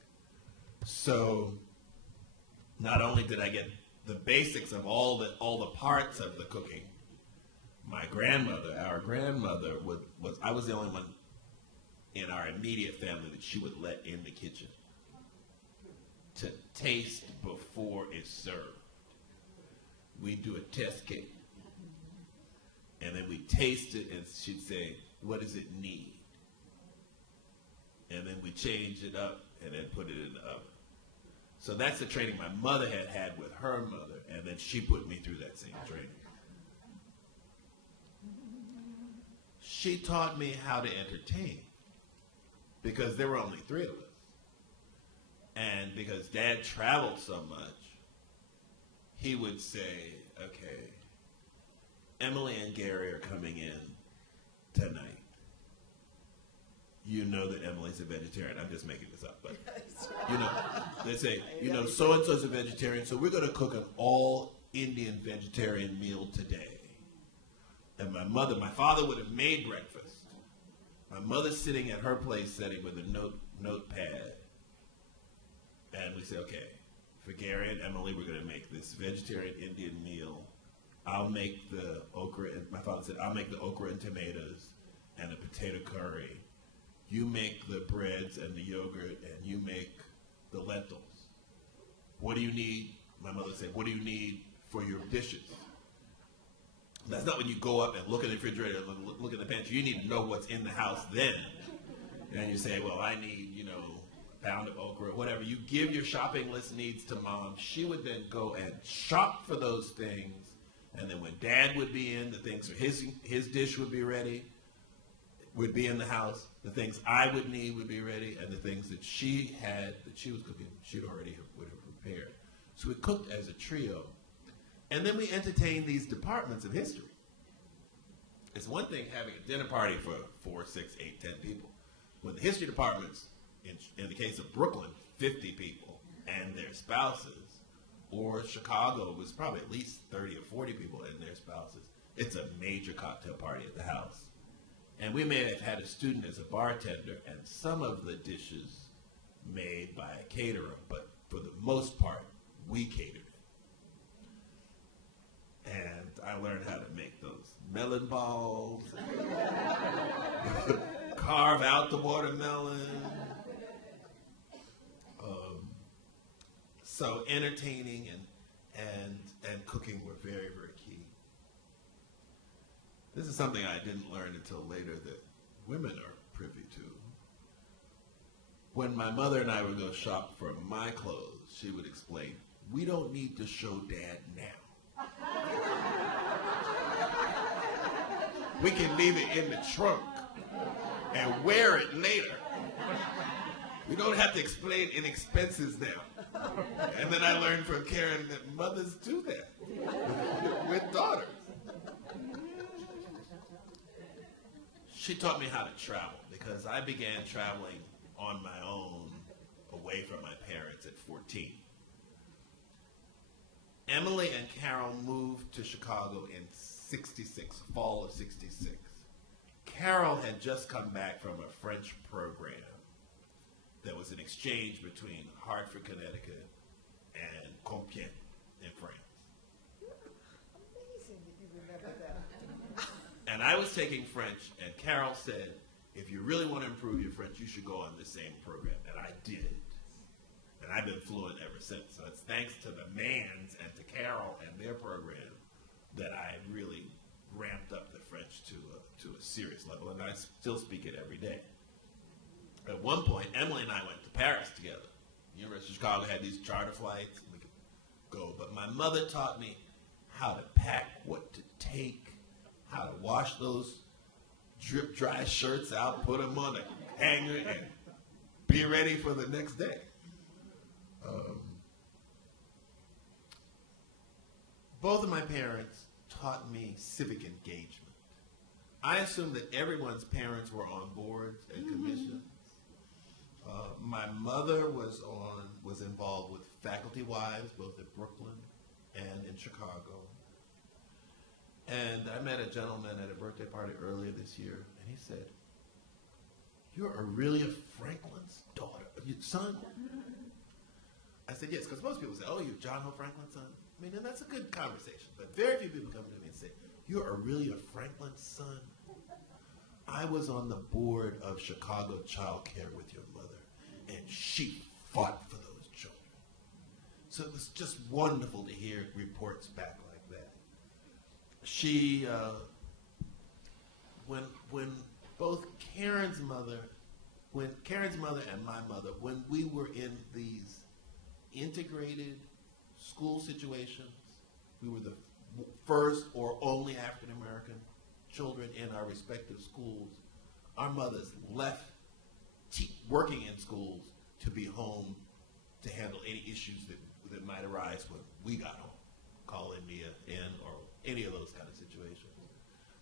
So not only did I get the basics of all the parts of the cooking, my grandmother, our grandmother, I was the only one in our immediate family that she would let in the kitchen to taste before it's served. We do a test cake. And then we taste it and she'd say, what does it need? And then we change it up and then put it in the oven. So that's the training my mother had with her mother, and then she put me through that same training. She taught me how to entertain because there were only 3 of us. And because Dad traveled so much, he would say, okay, Emily and Gary are coming in tonight. You know that Emily's a vegetarian. I'm just making this up, but they say, so-and-so's a vegetarian, so we're going to cook an all Indian vegetarian meal today. And my father would have made breakfast. My mother's sitting at her place setting with a notepad. And we say, okay, for Gary and Emily, we're going to make this vegetarian Indian meal. I'll make the okra, and my father said, I'll make the okra and tomatoes and a potato curry. You make the breads and the yogurt, and you make the lentils. What do you need? My mother said, what do you need for your dishes? That's not when you go up and look in the refrigerator, look in the pantry. You need to know what's in the house then. And you say, well, I need, a pound of okra, whatever. You give your shopping list needs to Mom. She would then go and shop for those things. And then when Dad would be in, the things for his dish would be ready, would be in the house. The things I would need would be ready, and the things that she had, that she was cooking, she'd already would have prepared. So we cooked as a trio. And then we entertained these departments of history. It's one thing having a dinner party for 4, 6, 8, 10 people. When the history departments, in the case of Brooklyn, 50 people, and they're their spouses, or Chicago was probably at least 30 or 40 people and their spouses. It's a major cocktail party at the house. And we may have had a student as a bartender, and some of the dishes made by a caterer, but for the most part, we catered it. And I learned how to make those melon balls, carve out the watermelon. So entertaining and cooking were very, very key. This is something I didn't learn until later that women are privy to. When my mother and I would go shop for my clothes, she would explain, we don't need to show Dad now. We can leave it in the trunk and wear it later. We don't have to explain in expenses now. And then I learned from Karen that mothers do that with daughters. She taught me how to travel because I began traveling on my own away from my parents at 14. Emily and Carol moved to Chicago in '66, fall of '66. Carol had just come back from a French program that was an exchange between Hartford, Connecticut, and Compiègne in France. Amazing that you remember that. And I was taking French, and Carol said, if you really want to improve your French, you should go on the same program. And I did. And I've been fluent ever since. So it's thanks to the Manns and to Carol and their program that I really ramped up the French to a serious level. And I still speak it every day. At one point, Emily and I went to Paris together. University of Chicago had these charter flights, and we could go. But my mother taught me how to pack, what to take, how to wash those drip dry shirts out, put them on a hanger, and be ready for the next day. Both of my parents taught me civic engagement. I assumed that everyone's parents were on boards and commissions. My mother was involved with Faculty Wives, both at Brooklyn and in Chicago. And I met a gentleman at a birthday party earlier this year, and he said, "You're Aurelia Franklin's daughter, son?" I said, "Yes," because most people say, "Oh, you're John Hope Franklin's son?" I mean, and that's a good conversation, but very few people come to me and say, "You're Aurelia Franklin's son?" I was on the board of Chicago Child Care with your mother, and she fought for those children. So it was just wonderful to hear reports back like that. She, when both Karen's mother and my mother, when we were in these integrated school situations, we were the first or only African American children in our respective schools. Our mothers left working in schools to be home to handle any issues that might arise when we got home, calling me in or any of those kind of situations.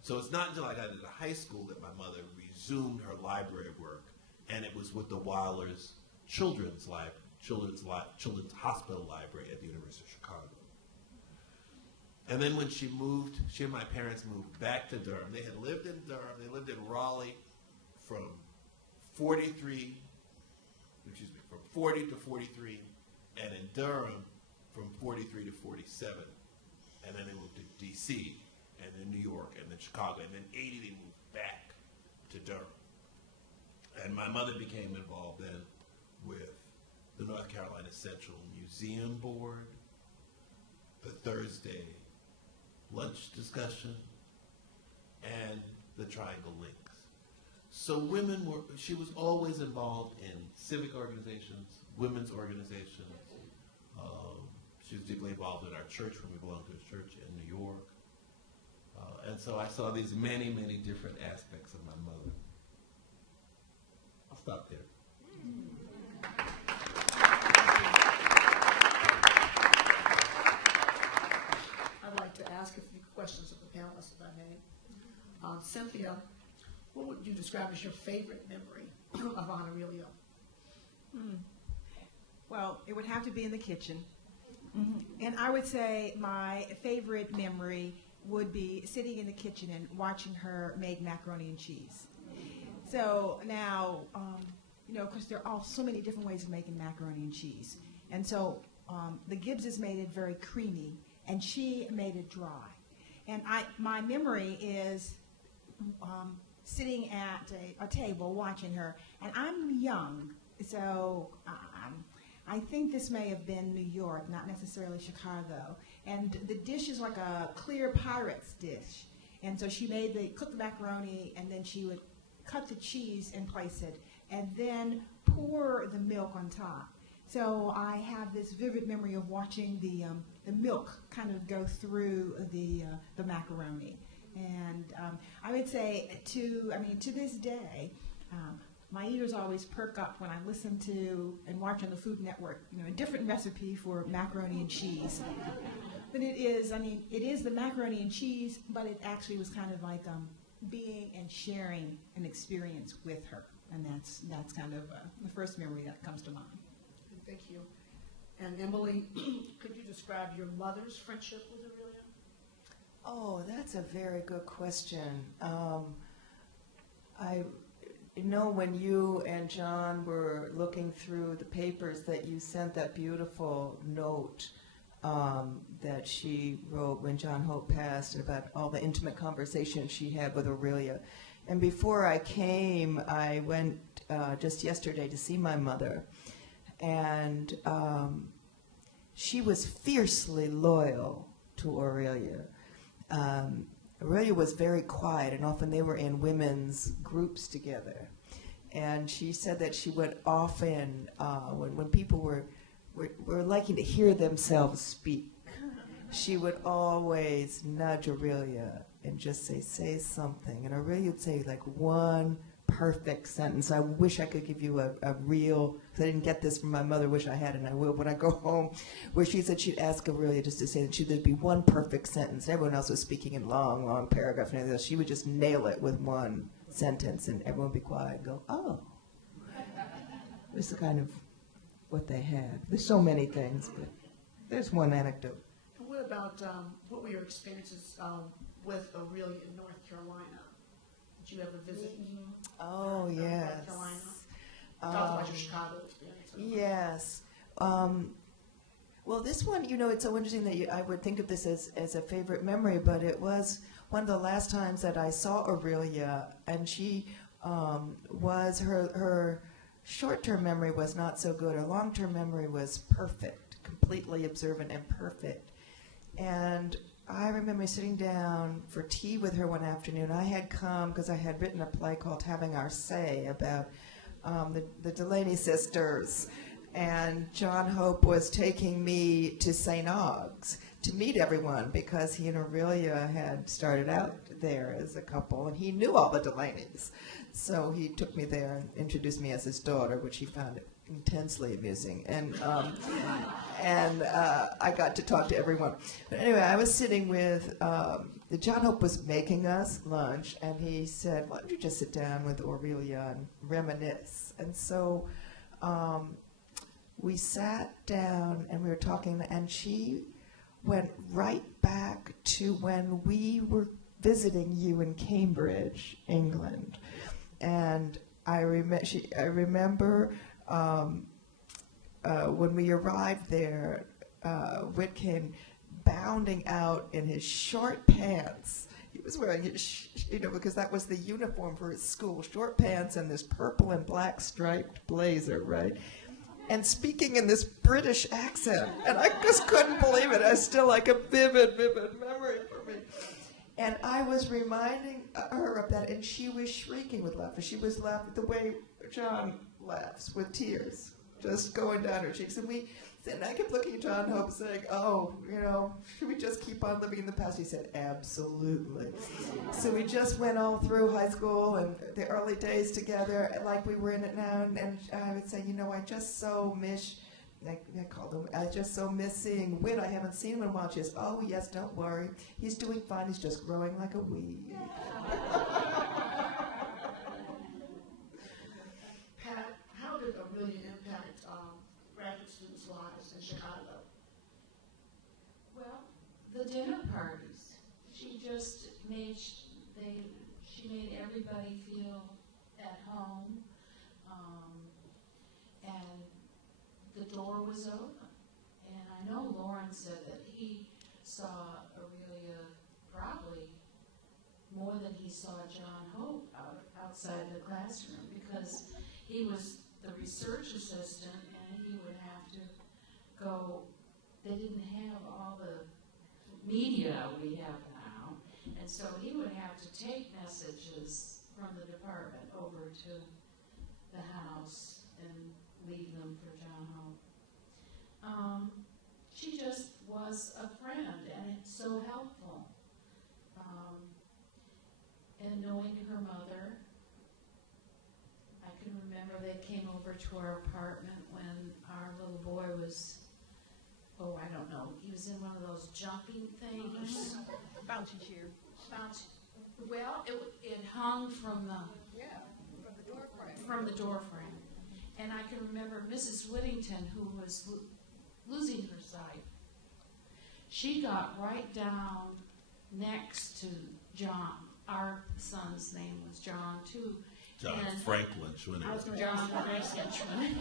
So it's not until I got into high school that my mother resumed her library work, and it was with the Weilers Children's Hospital Library at the University of Chicago. And then when she and my parents moved back to Durham. They had lived in Durham. They lived in Raleigh from 40 to 43, and in Durham from 43 to 47. And then they moved to D.C., and then New York, and then Chicago. And then 80, they moved back to Durham. And my mother became involved then with the North Carolina Central Museum Board, the Thursday lunch discussion, and the Triangle Links. So she was always involved in civic organizations, women's organizations. She was deeply involved in our church when we belonged to a church in New York. And so I saw these many, many different aspects of my mother. I'll stop there. I'd like to ask a few questions of the panelists, if I may. Cynthia, what would you describe as your favorite memory of Aunt Aurelia? Well, it would have to be in the kitchen. And I would say my favorite memory would be sitting in the kitchen and watching her make macaroni and cheese. So now, because there are so many different ways of making macaroni and cheese. And so the Gibbses made it very creamy, and she made it dry. And my memory is sitting at a table watching her, and I'm young, so I think this may have been New York, not necessarily Chicago. And the dish is like a clear Pyrex dish. And so she cooked the macaroni, and then she would cut the cheese and place it, and then pour the milk on top. So I have this vivid memory of watching the milk kind of go through the macaroni. And I would say to this day, my ears always perk up when I listen to and watch on the Food Network, a different recipe for macaroni and cheese. But it is the macaroni and cheese, but it actually was kind of like being and sharing an experience with her. And that's kind of the first memory that comes to mind. Thank you. And Emily, could you describe your mother's friendship with Aurelia? Oh, that's a very good question. I know when you and John were looking through the papers that you sent that beautiful note that she wrote when John Hope passed about all the intimate conversations she had with Aurelia. And before I came, I went just yesterday to see my mother. And she was fiercely loyal to Aurelia. Aurelia was very quiet, and often they were in women's groups together. And she said that she would often, when people were liking to hear themselves speak, she would always nudge Aurelia and just say something. And Aurelia would say like one perfect sentence. I wish I could give you a real, because I didn't get this from my mother, wish I had, and I will when I go home, where she said she'd ask Aurelia just to say that there'd be one perfect sentence. Everyone else was speaking in long, long paragraphs and everything else. She would just nail it with one sentence, and everyone would be quiet and go, oh. This is kind of what they had. There's so many things, but there's one anecdote. And what about, what were your experiences with Aurelia in North Carolina? Did you ever visit? Oh, yes. North Carolina? Talk about your Chicago experience. Yes. Well, this one, it's so interesting that I would think of this as a favorite memory, but it was one of the last times that I saw Aurelia, and she was, her short-term memory was not so good. Her long-term memory was perfect, completely observant and perfect. And I remember sitting down for tea with her one afternoon. I had come because I had written a play called Having Our Say about the Delaney sisters. And John Hope was taking me to St. Aug's to meet everyone because he and Aurelia had started out there as a couple, and he knew all the Delaneys. So he took me there and introduced me as his daughter, which he found intensely amusing. And I got to talk to everyone. But anyway, I was sitting with, John Hope was making us lunch, and he said, why don't you just sit down with Aurelia and reminisce? And so we sat down and we were talking, and she went right back to when we were visiting you in Cambridge, England. And I remember when we arrived there, Whit came bounding out in his short pants. He was wearing his, because that was the uniform for his school, short pants and this purple and black striped blazer, right? And speaking in this British accent. And I just couldn't believe it. It's still like a vivid memory for me. And I was reminding her of that, and she was shrieking with laughter. She was laughing the way John laughs, with tears just going down her cheeks. And I kept looking at John Hope saying, oh, should we just keep on living in the past? He said, absolutely. So we just went all through high school and the early days together like we were in it now. And I would say, I just so miss, I called him, I just so miss seeing Whit. I haven't seen him in a while. She says, oh, yes, don't worry. He's doing fine. He's just growing like a weed. Pat, how did Aurelia impact graduate students in Chicago? Well, the dinner parties. She just made she made everybody feel at home, and the door was open. And I know Lauren said that he saw Aurelia probably more than he saw John Hope outside the classroom, because he was the research assistant and he would have to go. They didn't have all the media we have now, and so he would have to take messages from the department over to the house and leave them for John Hope. She just was a friend, and it's so helpful. And knowing her mother, I can remember they came over to our apartment when our little boy was, oh, I don't know, he was in one of those jumping things. Bouncy chair. Well, it hung from the door frame. And I can remember Mrs. Whittington, who was losing her sight. She got right down next to John. Our son's name was John, too. John And Franklin Schwinner. John Franklin.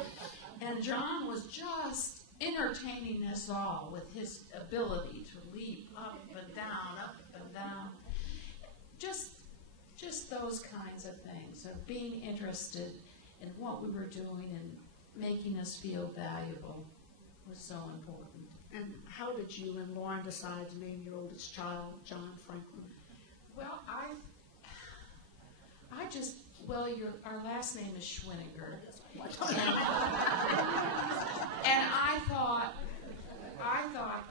And John was just entertaining us all with his ability to leap up and down. Just those kinds of things, of being interested in what we were doing and making us feel valuable was so important. And how did you and Lauren decide to name your oldest child John Franklin? Well, our last name is Schwinniger. And I thought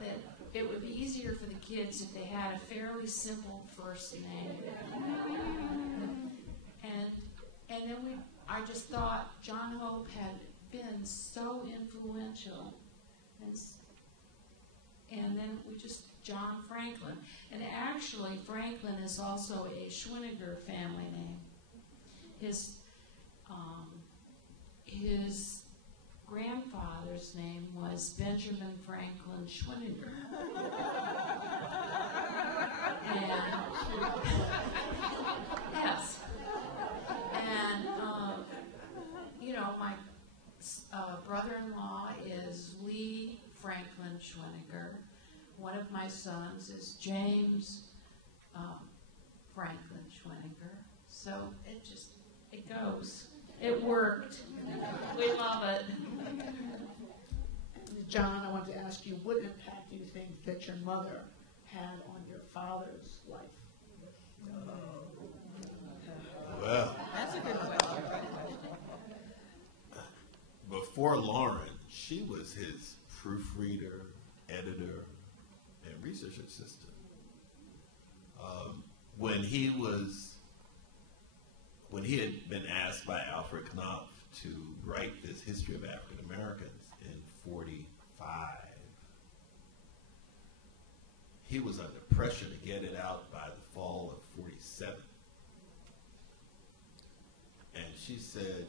that it would be easier for the kids if they had a fairly simple first name. And then I just thought John Hope had been so influential, and then John Franklin. And actually, Franklin is also a Schwinniger family name. His grandfather's name was Benjamin Franklin Schwinniger. And yes. And my brother-in-law is Lee Franklin Schwinniger. One of my sons is James Franklin Schwinniger. So it goes. It worked. We love it. John, I want to ask you, what impact do you think that your mother had on your father's life? Well, That's a good question. before Lauren, she was his proofreader, editor, and research assistant. When he had been asked by Alfred Knopf to write this history of African Americans in 45, he was under pressure to get it out by the fall of 47. And she said,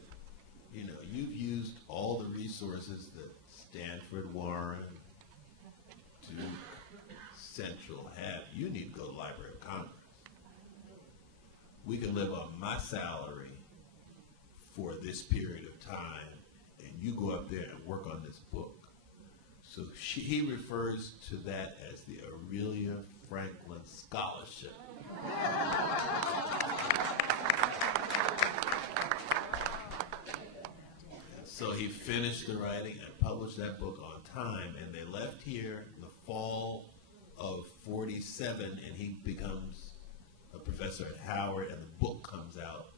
you've used all the resources that Stanford, Warren, Duke, Central have. You need to go to the Library of Congress. We can live on my salary for this period of time, and you go up there and work on this book. So he refers to that as the Aurelia Franklin Scholarship. So he finished the writing and published that book on time, and they left here in the fall of 47, and he becomes a professor at Howard, and the book comes out.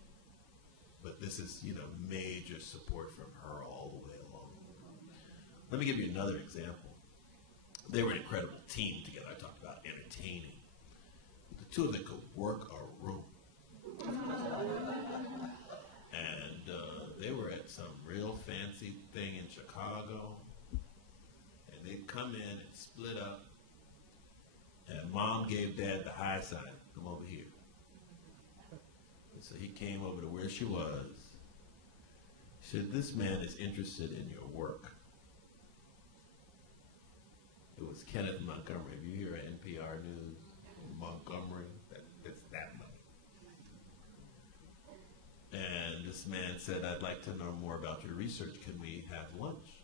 But this is, major support from her all the way along. Let me give you another example. They were an incredible team together. I talked about entertaining. The two of them could work a room. And they were at some real fancy thing in Chicago, and they'd come in and split up, and Mom gave Dad the high sign, come over here. And so he came over to where she was. He said, this man is interested in your work. It's Kenneth Montgomery. If you hear NPR News, Montgomery, it's that money. And this man said, I'd like to know more about your research. Can we have lunch?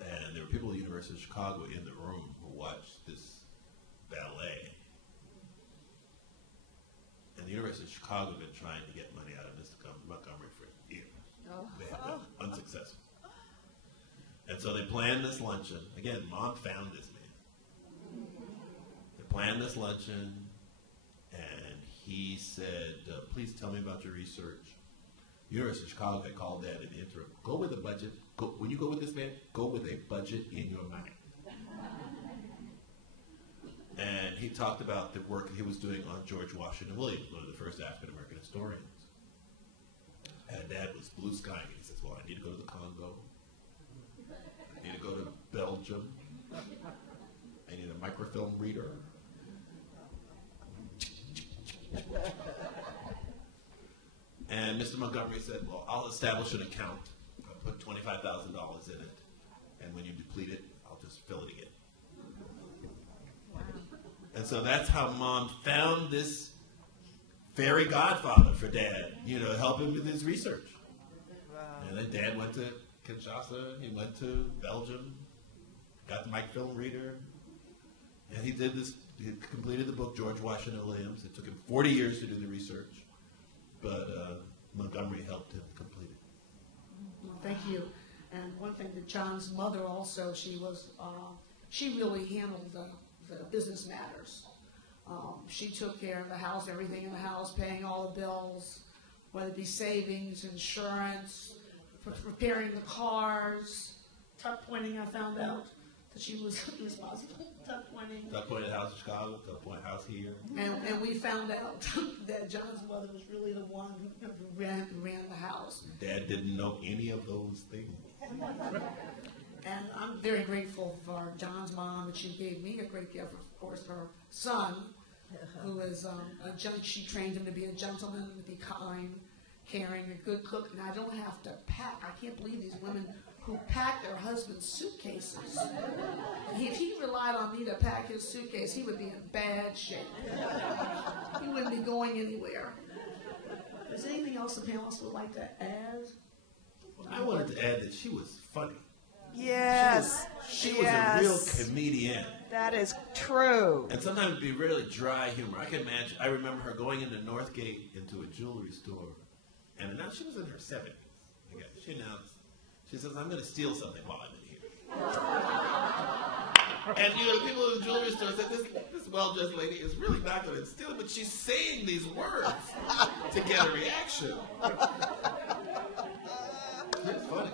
And there were people at the University of Chicago in the room who watched this ballet. And the University of Chicago had been trying to get money out of Mr. Montgomery for years. They had been unsuccessful. And so they planned this luncheon. Again, Mom found this man. They planned this luncheon, and he said, please tell me about your research. University of Chicago had called that in the interim. Go with a budget. When you go with this man, go with a budget in your mind. And he talked about the work he was doing on George Washington Williams, one of the first African-American historians. And Dad was blue skying. He says, well, I need to go to the Congo. I need to go to Belgium. I need a microfilm reader. And Mr. Montgomery said, well, I'll establish an account. I'll put $25,000 in it. And when you deplete it, I'll just fill it again. And so that's how Mom found this fairy godfather for Dad, to help him with his research. Wow. And then Dad went to Kinshasa, he went to Belgium, got the microfilm reader, and he completed the book, George Washington Williams. It took him 40 years to do the research, but Montgomery helped him complete it. Well, thank you. And one thing that John's mother also, she really handled the business matters. She took care of the house, everything in the house, paying all the bills, whether it be savings, insurance, repairing the cars, tuck pointing. I found out that she was responsible. Tuck pointing. Tuck Point House in Chicago, Tuck Point House here. And we found out that John's mother was really the one who ran the house. Dad didn't know any of those things. And I'm very grateful for John's mom, that she gave me a great gift, of course, her son, who is she trained him to be a gentleman, to be kind, caring, a good cook, and I don't have to pack. I can't believe these women who pack their husband's suitcases. If he relied on me to pack his suitcase, he would be in bad shape. He wouldn't be going anywhere. Is there anything else the panelists would like to add? I wanted to add that she was funny. Yes. She was a real comedian. That is true. And sometimes it'd be really dry humor. I remember her going into Northgate into a jewelry store, and now she was in her 70s. She announced, she says, I'm going to steal something while I'm in here. And the people in the jewelry store said, this well-dressed lady is really not going to steal it, but she's saying these words to get a reaction. It's funny.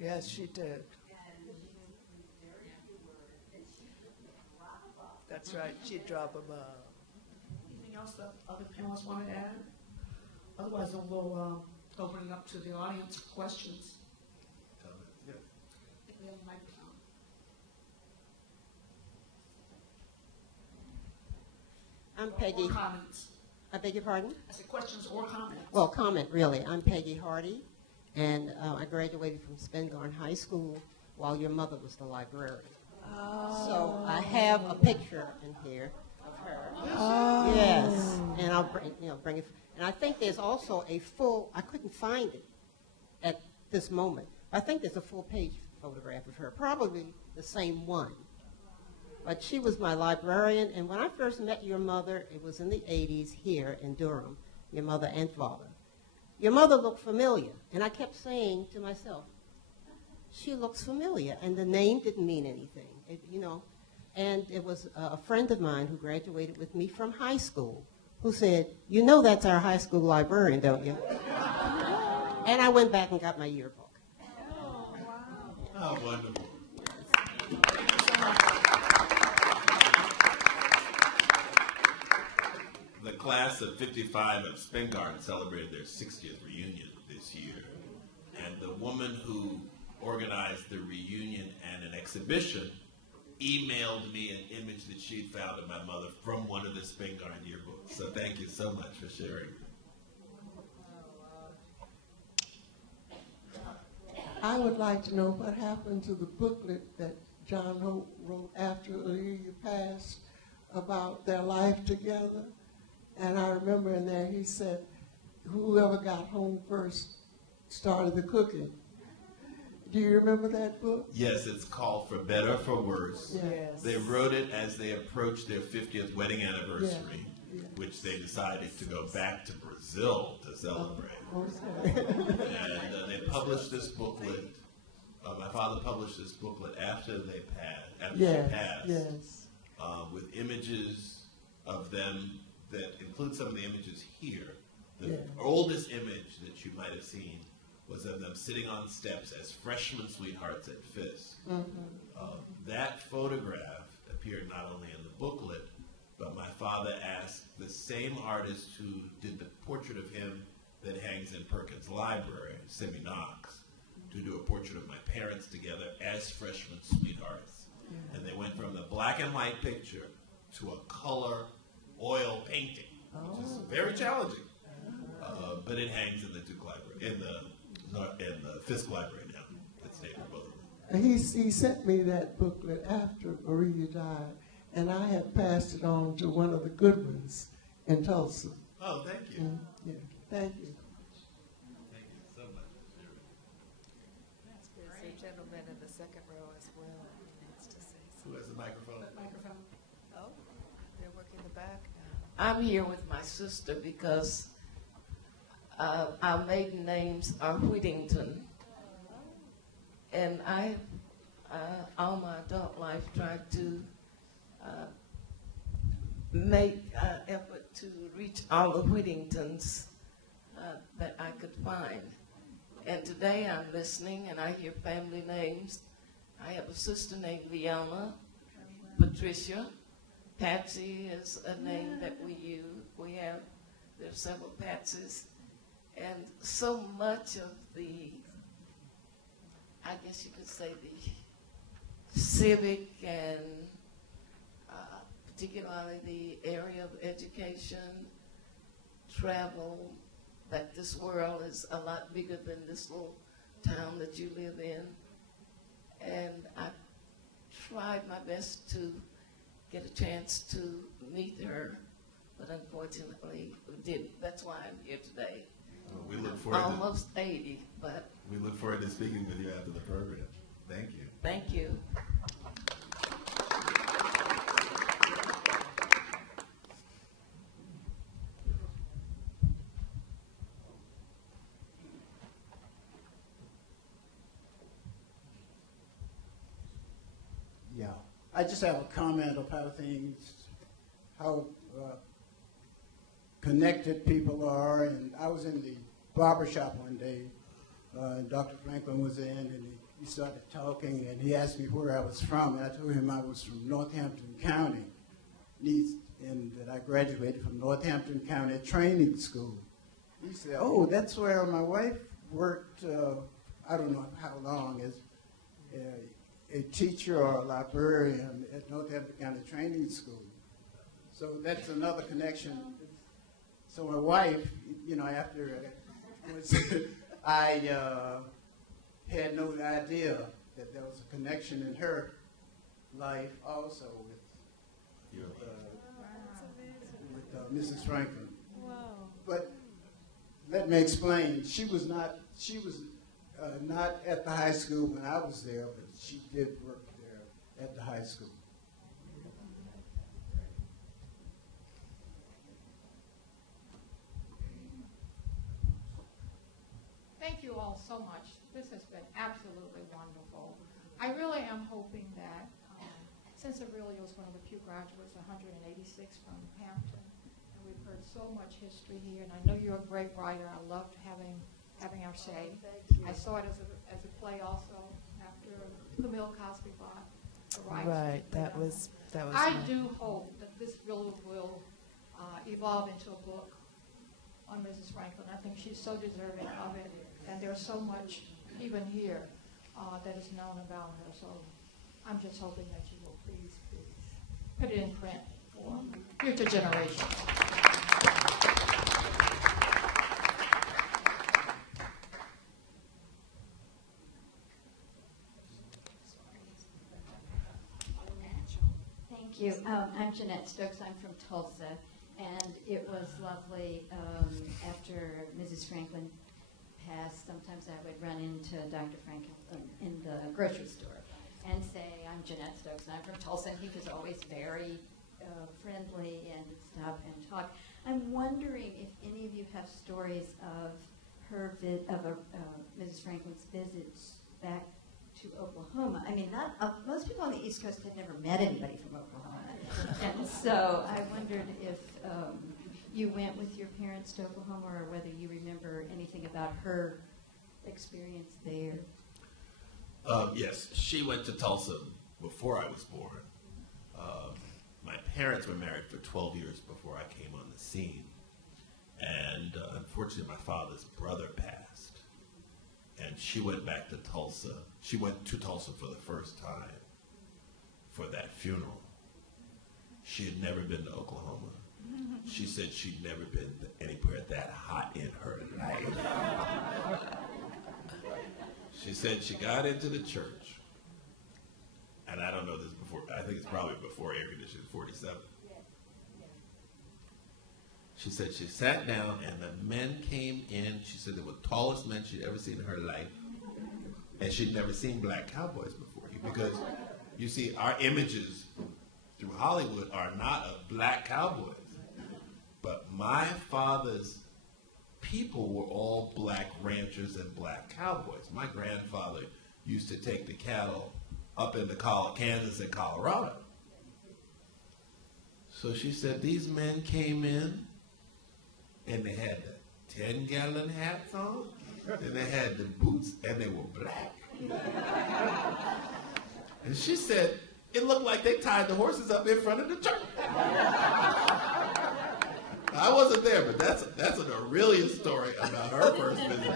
Yes, she did. That's right. She'd drop them up. Anything else that other panelists want to add? Otherwise, then we'll open it up to the audience for questions. Yeah. I think we have a microphone. I'm Peggy. Or comments. I beg your pardon? I said questions or comments. Well, comment, really. I'm Peggy Hardy, and I graduated from Spingarn High School while your mother was the librarian. Oh. So I have a picture in here of her. Oh. Yes, and I'll bring it. And I think there's also a full, I couldn't find it at this moment. I think there's a full page photograph of her, probably the same one. But she was my librarian, and when I first met your mother, it was in the 80s here in Durham, your mother and father. Your mother looked familiar, and I kept saying to myself, she looks familiar, and the name didn't mean anything, And it was a friend of mine who graduated with me from high school who said, you know that's our high school librarian, don't you? And I went back and got my yearbook. Oh, wow. Oh, wonderful. The class of 55 of Spingarn celebrated their 60th reunion this year. And the woman who organized the reunion and an exhibition emailed me an image that she'd found of my mother from one of the Spingarn yearbooks. So thank you so much for sharing. I I would like to know what happened to the booklet that John Hope wrote after Aurelia passed about their life together. And I remember in there he said, whoever got home first started the cooking. Do you remember that book? Yes, it's called For Better or For Worse. Yes. They wrote it as they approached their 50th wedding anniversary, Yeah. which they decided to go back to Brazil to celebrate. Okay. And they published this booklet. My father published this booklet after they passed. After Yes, she passed, yes. with images of them that include some of the images here. The Yeah. oldest image that you might have seen was of them sitting on steps as freshman sweethearts at Fisk. That photograph appeared not only in the booklet, but my father asked the same artist who did the portrait of him that hangs in Perkins Library, Simi Knox, to do a portrait of my parents together as freshman sweethearts. And they went from the black and white picture to a color oil painting, which is very challenging. But it hangs in the Duke Library, in the Fisk Library now. It's named for both of them. He sent me that booklet after Aurelia died, and I have passed it on to one of the good ones in Tulsa. Oh, thank you. Yeah, thank you. Thank you so much. There's a gentleman in the second row as well who needs to say something. Who has the microphone? Oh, they're working the back now. I'm here with my sister because our maiden names are Whittington. And I, all my adult life, tried to make effort to reach all the Whittingtons that I could find. And today I'm listening and I hear family names. I have a sister named Leona, Patricia. Patsy is a name that we use. There's several Patsys. And so much of the, I guess you could say, the civic and particularly the area of education, travel, that this world is a lot bigger than this little town that you live in. And I tried my best to get a chance to meet her, but unfortunately didn't. That's why I'm here today. We look forward Almost 80, but we look forward to speaking with you after the program. Thank you. thank you. Yeah, I just have a comment of how connected people are. And I was in the barber shop one day, and Dr. Franklin was in, and he started talking, and he asked me where I was from, and I told him I was from Northampton County, and that I graduated from Northampton County Training School. He said, "Oh, that's where my wife worked, I don't know how long, as a teacher or a librarian at Northampton County Training School." So that's another connection. So my wife, after I had no idea that there was a connection in her life also with Mrs. Franklin. Wow. But let me explain. She was not at the high school when I was there, but she did work there at the high school. Thank you all so much. This has been absolutely wonderful. I really am hoping that, since Aurelia was one of the few graduates, 186 from Hampton, and we've heard so much history here, and I know you're a great writer. I loved having our say. I saw it as a play also after Camille Cosby bought the rights. Right, that was I nice. do hope that this will evolve into a book on Mrs. Franklin. I think she's so deserving of it, and there's so much, even here, that is known about her. So I'm just hoping that you will please put it in print for future generations. Thank you. I'm Jeanette Stokes. I'm from Tulsa, and it was lovely. After Mrs. Franklin passed, sometimes I would run into Dr. Franklin in the grocery store and say, I'm Jeanette Stokes, and I'm from Tulsa, and he was always very friendly and would stop and talk. I'm wondering if any of you have stories of her Mrs. Franklin's visits back to Oklahoma. I mean, most people on the East Coast had never met anybody from Oklahoma. And so I wondered if you went with your parents to Oklahoma or whether you remember anything about her experience there. Yes, she went to Tulsa before I was born. My parents were married for 12 years before I came on the scene. And unfortunately, my father's brother passed. And she went back to Tulsa. She went to Tulsa for the first time for that funeral. She had never been to Oklahoma. She said she'd never been anywhere that hot in her life. She said she got into the church, and I don't know this before, I think it's probably before air conditioning, 47. She said she sat down and the men came in. She said they were the tallest men she'd ever seen in her life. And she'd never seen black cowboys before. Because, you see, our images through Hollywood are not of black cowboys. But my father's people were all black ranchers and black cowboys. My grandfather used to take the cattle up into Kansas and Colorado. So she said these men came in and they had the 10-gallon hats on, and they had the boots, and they were black. And she said it looked like they tied the horses up in front of the church. I wasn't there, but that's an Aurelia story about her first visit.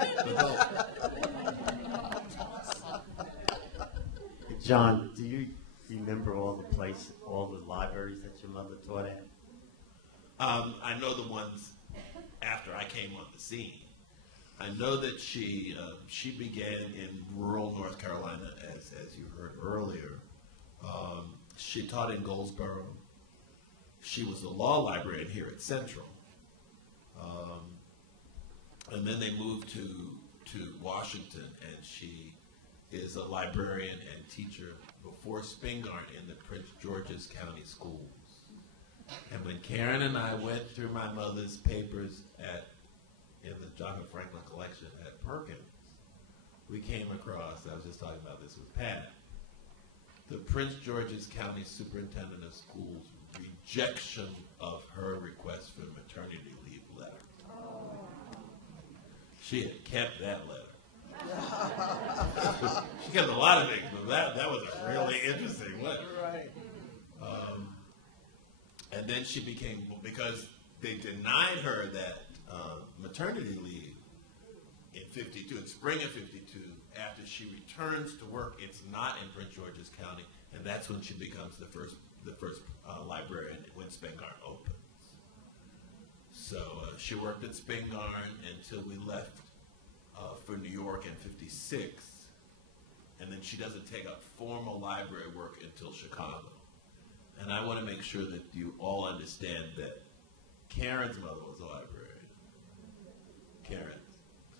John, do you remember all the libraries that your mother taught at? I know the ones after I came on the scene. I know that she began in rural North Carolina, as you heard earlier. She taught in Goldsboro. She was a law librarian here at Central. And then they moved to Washington, and she is a librarian and teacher before Spingarn in the Prince George's County Schools. And when Karen and I went through my mother's papers in the John Hope Franklin collection at Perkins, we came across, I was just talking about this with Pat, the Prince George's County Superintendent of Schools rejection of her request for maternity leave letter. She had kept that letter. She kept a lot of things, but that was a really interesting letter. Right. And then she became, because they denied her that maternity leave in 52, in spring of 52, after she returns to work, it's not in Prince George's County, and that's when she becomes the first librarian when Spingarn opens. So she worked at Spingarn until we left for New York in 56, and then she doesn't take up formal library work until Chicago. And I want to make sure that you all understand that Karen's mother was a librarian.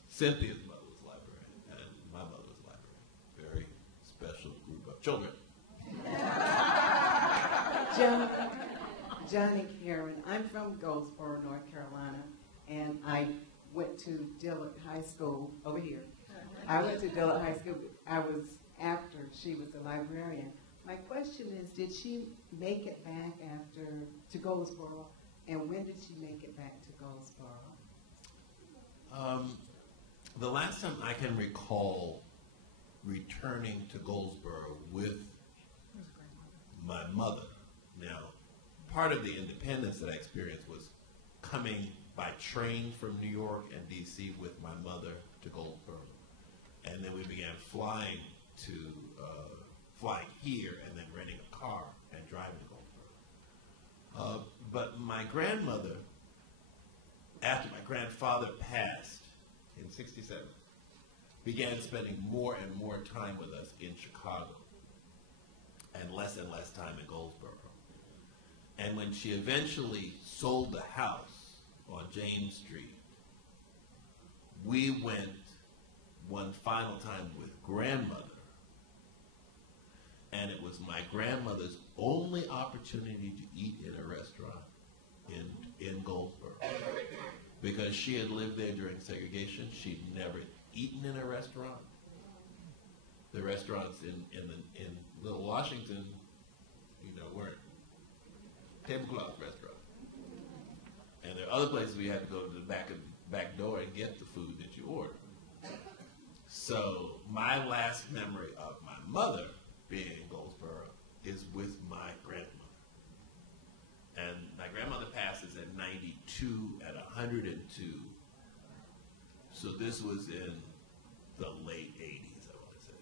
Cynthia's mother was a librarian, and my mother was a librarian. Very special group of children. John and Karen, I'm from Goldsboro, North Carolina, and I went to Dillard High School over here. I went to Dillard High School. I was after she was a librarian. My question is, did she make it back to Goldsboro, and when did she make it back to Goldsboro? The last time I can recall returning to Goldsboro with my mother. Now, part of the independence that I experienced was coming by train from New York and D.C. with my mother to Goldsboro. And then we began flying here and then renting a car and driving to Goldsboro. But my grandmother, after my grandfather passed in 67, began spending more and more time with us in Chicago and less time in Goldsboro. And when she eventually sold the house on James Street, we went one final time with grandmother, and it was my grandmother's only opportunity to eat in a restaurant in Goldsboro. Because she had lived there during segregation, she'd never eaten in a restaurant. The restaurants in Little Washington, weren't tablecloth restaurants. And there are other places we had to go to the back door and get the food that you ordered. So my last memory of my mother being in Goldsboro is with my grandmother. And my grandmother passes at 92, at 102. So this was in the late 80s, I want to say.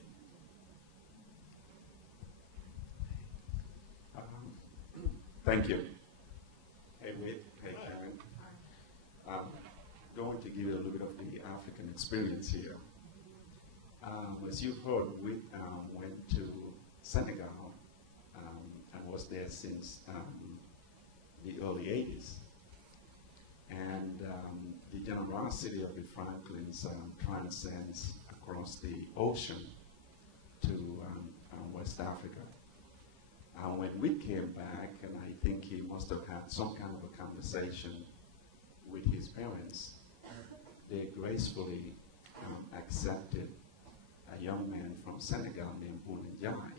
Thank you. Hey, Whit. Hey, Karen. I'm going to give you a little bit of the African experience here. As you've heard, we went to Senegal and was there since the early 80s. And the generosity of the Franklins transcends across the ocean to West Africa. When we came back, and I think he must have had some kind of a conversation with his parents, they gracefully accepted a young man from Senegal named Bouna Ndiaye.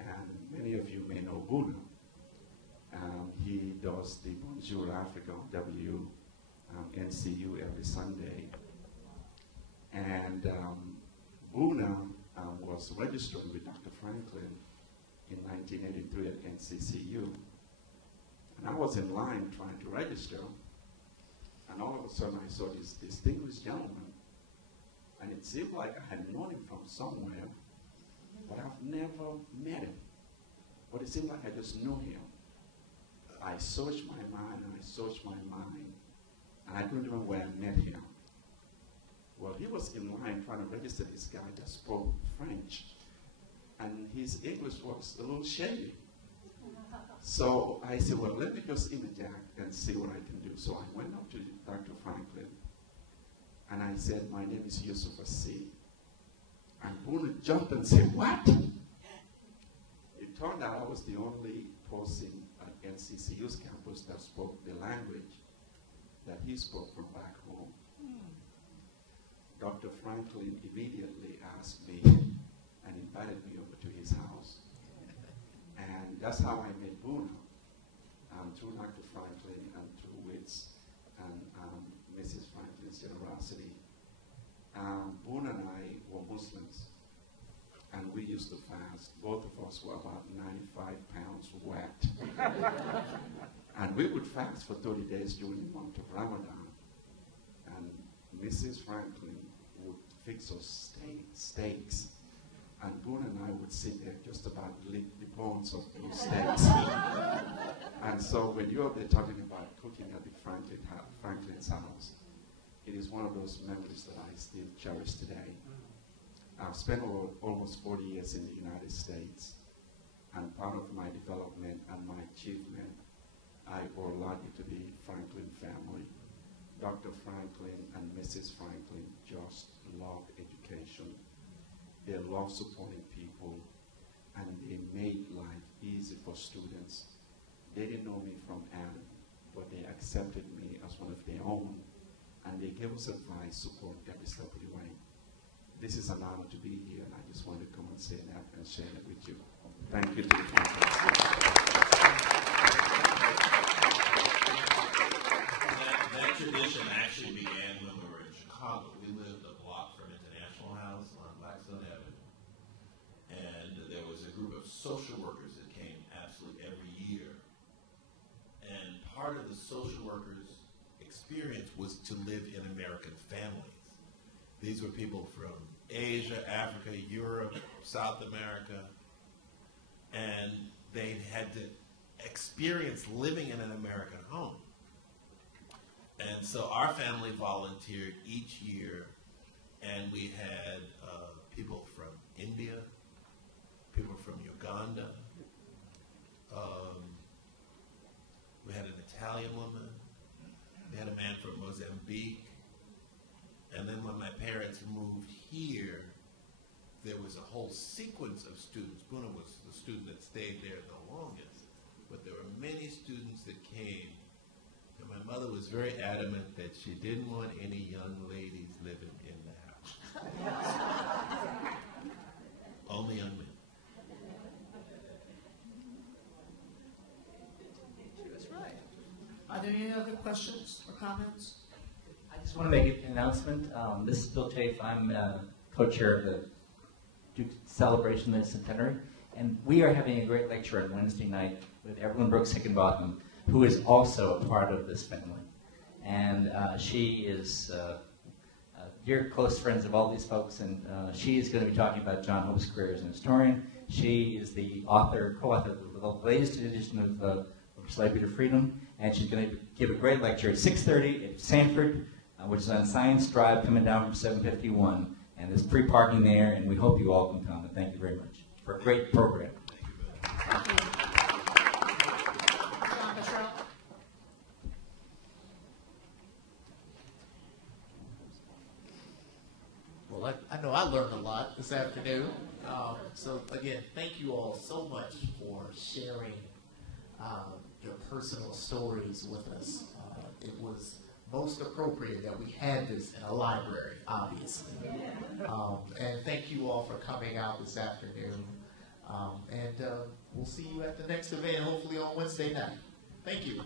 And many of you may know Bouna. He does the Bonjour Africa on WNCU every Sunday. And Bouna was registered with Dr. Franklin in 1983 at NCCU. And I was in line trying to register, and all of a sudden I saw this distinguished gentleman, and it seemed like I had known him from somewhere, but I've never met him. But it seemed like I just knew him. I searched my mind, and I searched my mind, and I couldn't remember where I met him. Well, he was in line trying to register this guy that spoke French, and his English was a little shady. So I said, well, let me just interject and see what I can do. So I went up to Dr. Franklin, and I said, my name is Yusuf Assi. And Bouna jumped and said, what? It turned out I was the only person at NCCU's campus that spoke the language that he spoke from back home. Dr. Franklin immediately asked me and invited me over to his house. And that's how I met Bouna, through Dr. Franklin and through Witt's and Mrs. Franklin's generosity. Bouna and I were Muslims, and we used to fast. Both of us were about 95 pounds wet. And we would fast for 30 days during the month of Ramadan. And Mrs. Franklin would fix us steaks. And Bouna and I would sit there just about lick the bones of those steaks. And so when you're up there talking about cooking at the Franklin's house, it is one of those memories that I still cherish today. I've spent almost 40 years in the United States, and part of my development and my achievement, I owe largely to the Franklin family. Dr. Franklin and Mrs. Franklin just loved education. They love supporting people, and they made life easy for students. They didn't know me from Adam, but they accepted me as one of their own, and they gave us advice, support every step of the way. This is an honor to be here, and I just wanted to come and say that and share it with you. Thank you to the conference. That tradition actually began when we were in Chicago. We lived a block from International House on Blackstone Avenue. And there was a group of social workers that came absolutely every year. And part of the social workers' experience was to live in American families. These were people from Asia, Africa, Europe, South America. And they had to experience living in an American home. And so our family volunteered each year, and we had people from India, people from Uganda, was a whole sequence of students. Buna was the student that stayed there the longest, but there were many students that came. And my mother was very adamant that she didn't want any young ladies living in the house. Only young men. That's right. Are there any other questions or comments? I just want to make an announcement. This is Bill Chafe. I'm co-chair of the Duke Celebration of the Centenary, and we are having a great lecture on Wednesday night with Evelyn Brooks Hickenbotham, who is also a part of this family. And she is dear close friends of all these folks, and she is going to be talking about John Hope's career as an historian. She is the author, co-author of the latest edition of Slavery to Freedom, and she's going to give a great lecture at 6:30 at Sanford, which is on Science Drive, coming down from 751. And there's free parking there, and we hope you all can come. And thank you very much for a great program. Thank you. John Buttrell? Well, I know I learned a lot this afternoon. So again, thank you all so much for sharing your personal stories with us. It was most appropriate that we had this in a library, obviously. And thank you all for coming out this afternoon. And we'll see you at the next event, hopefully on Wednesday night. Thank you.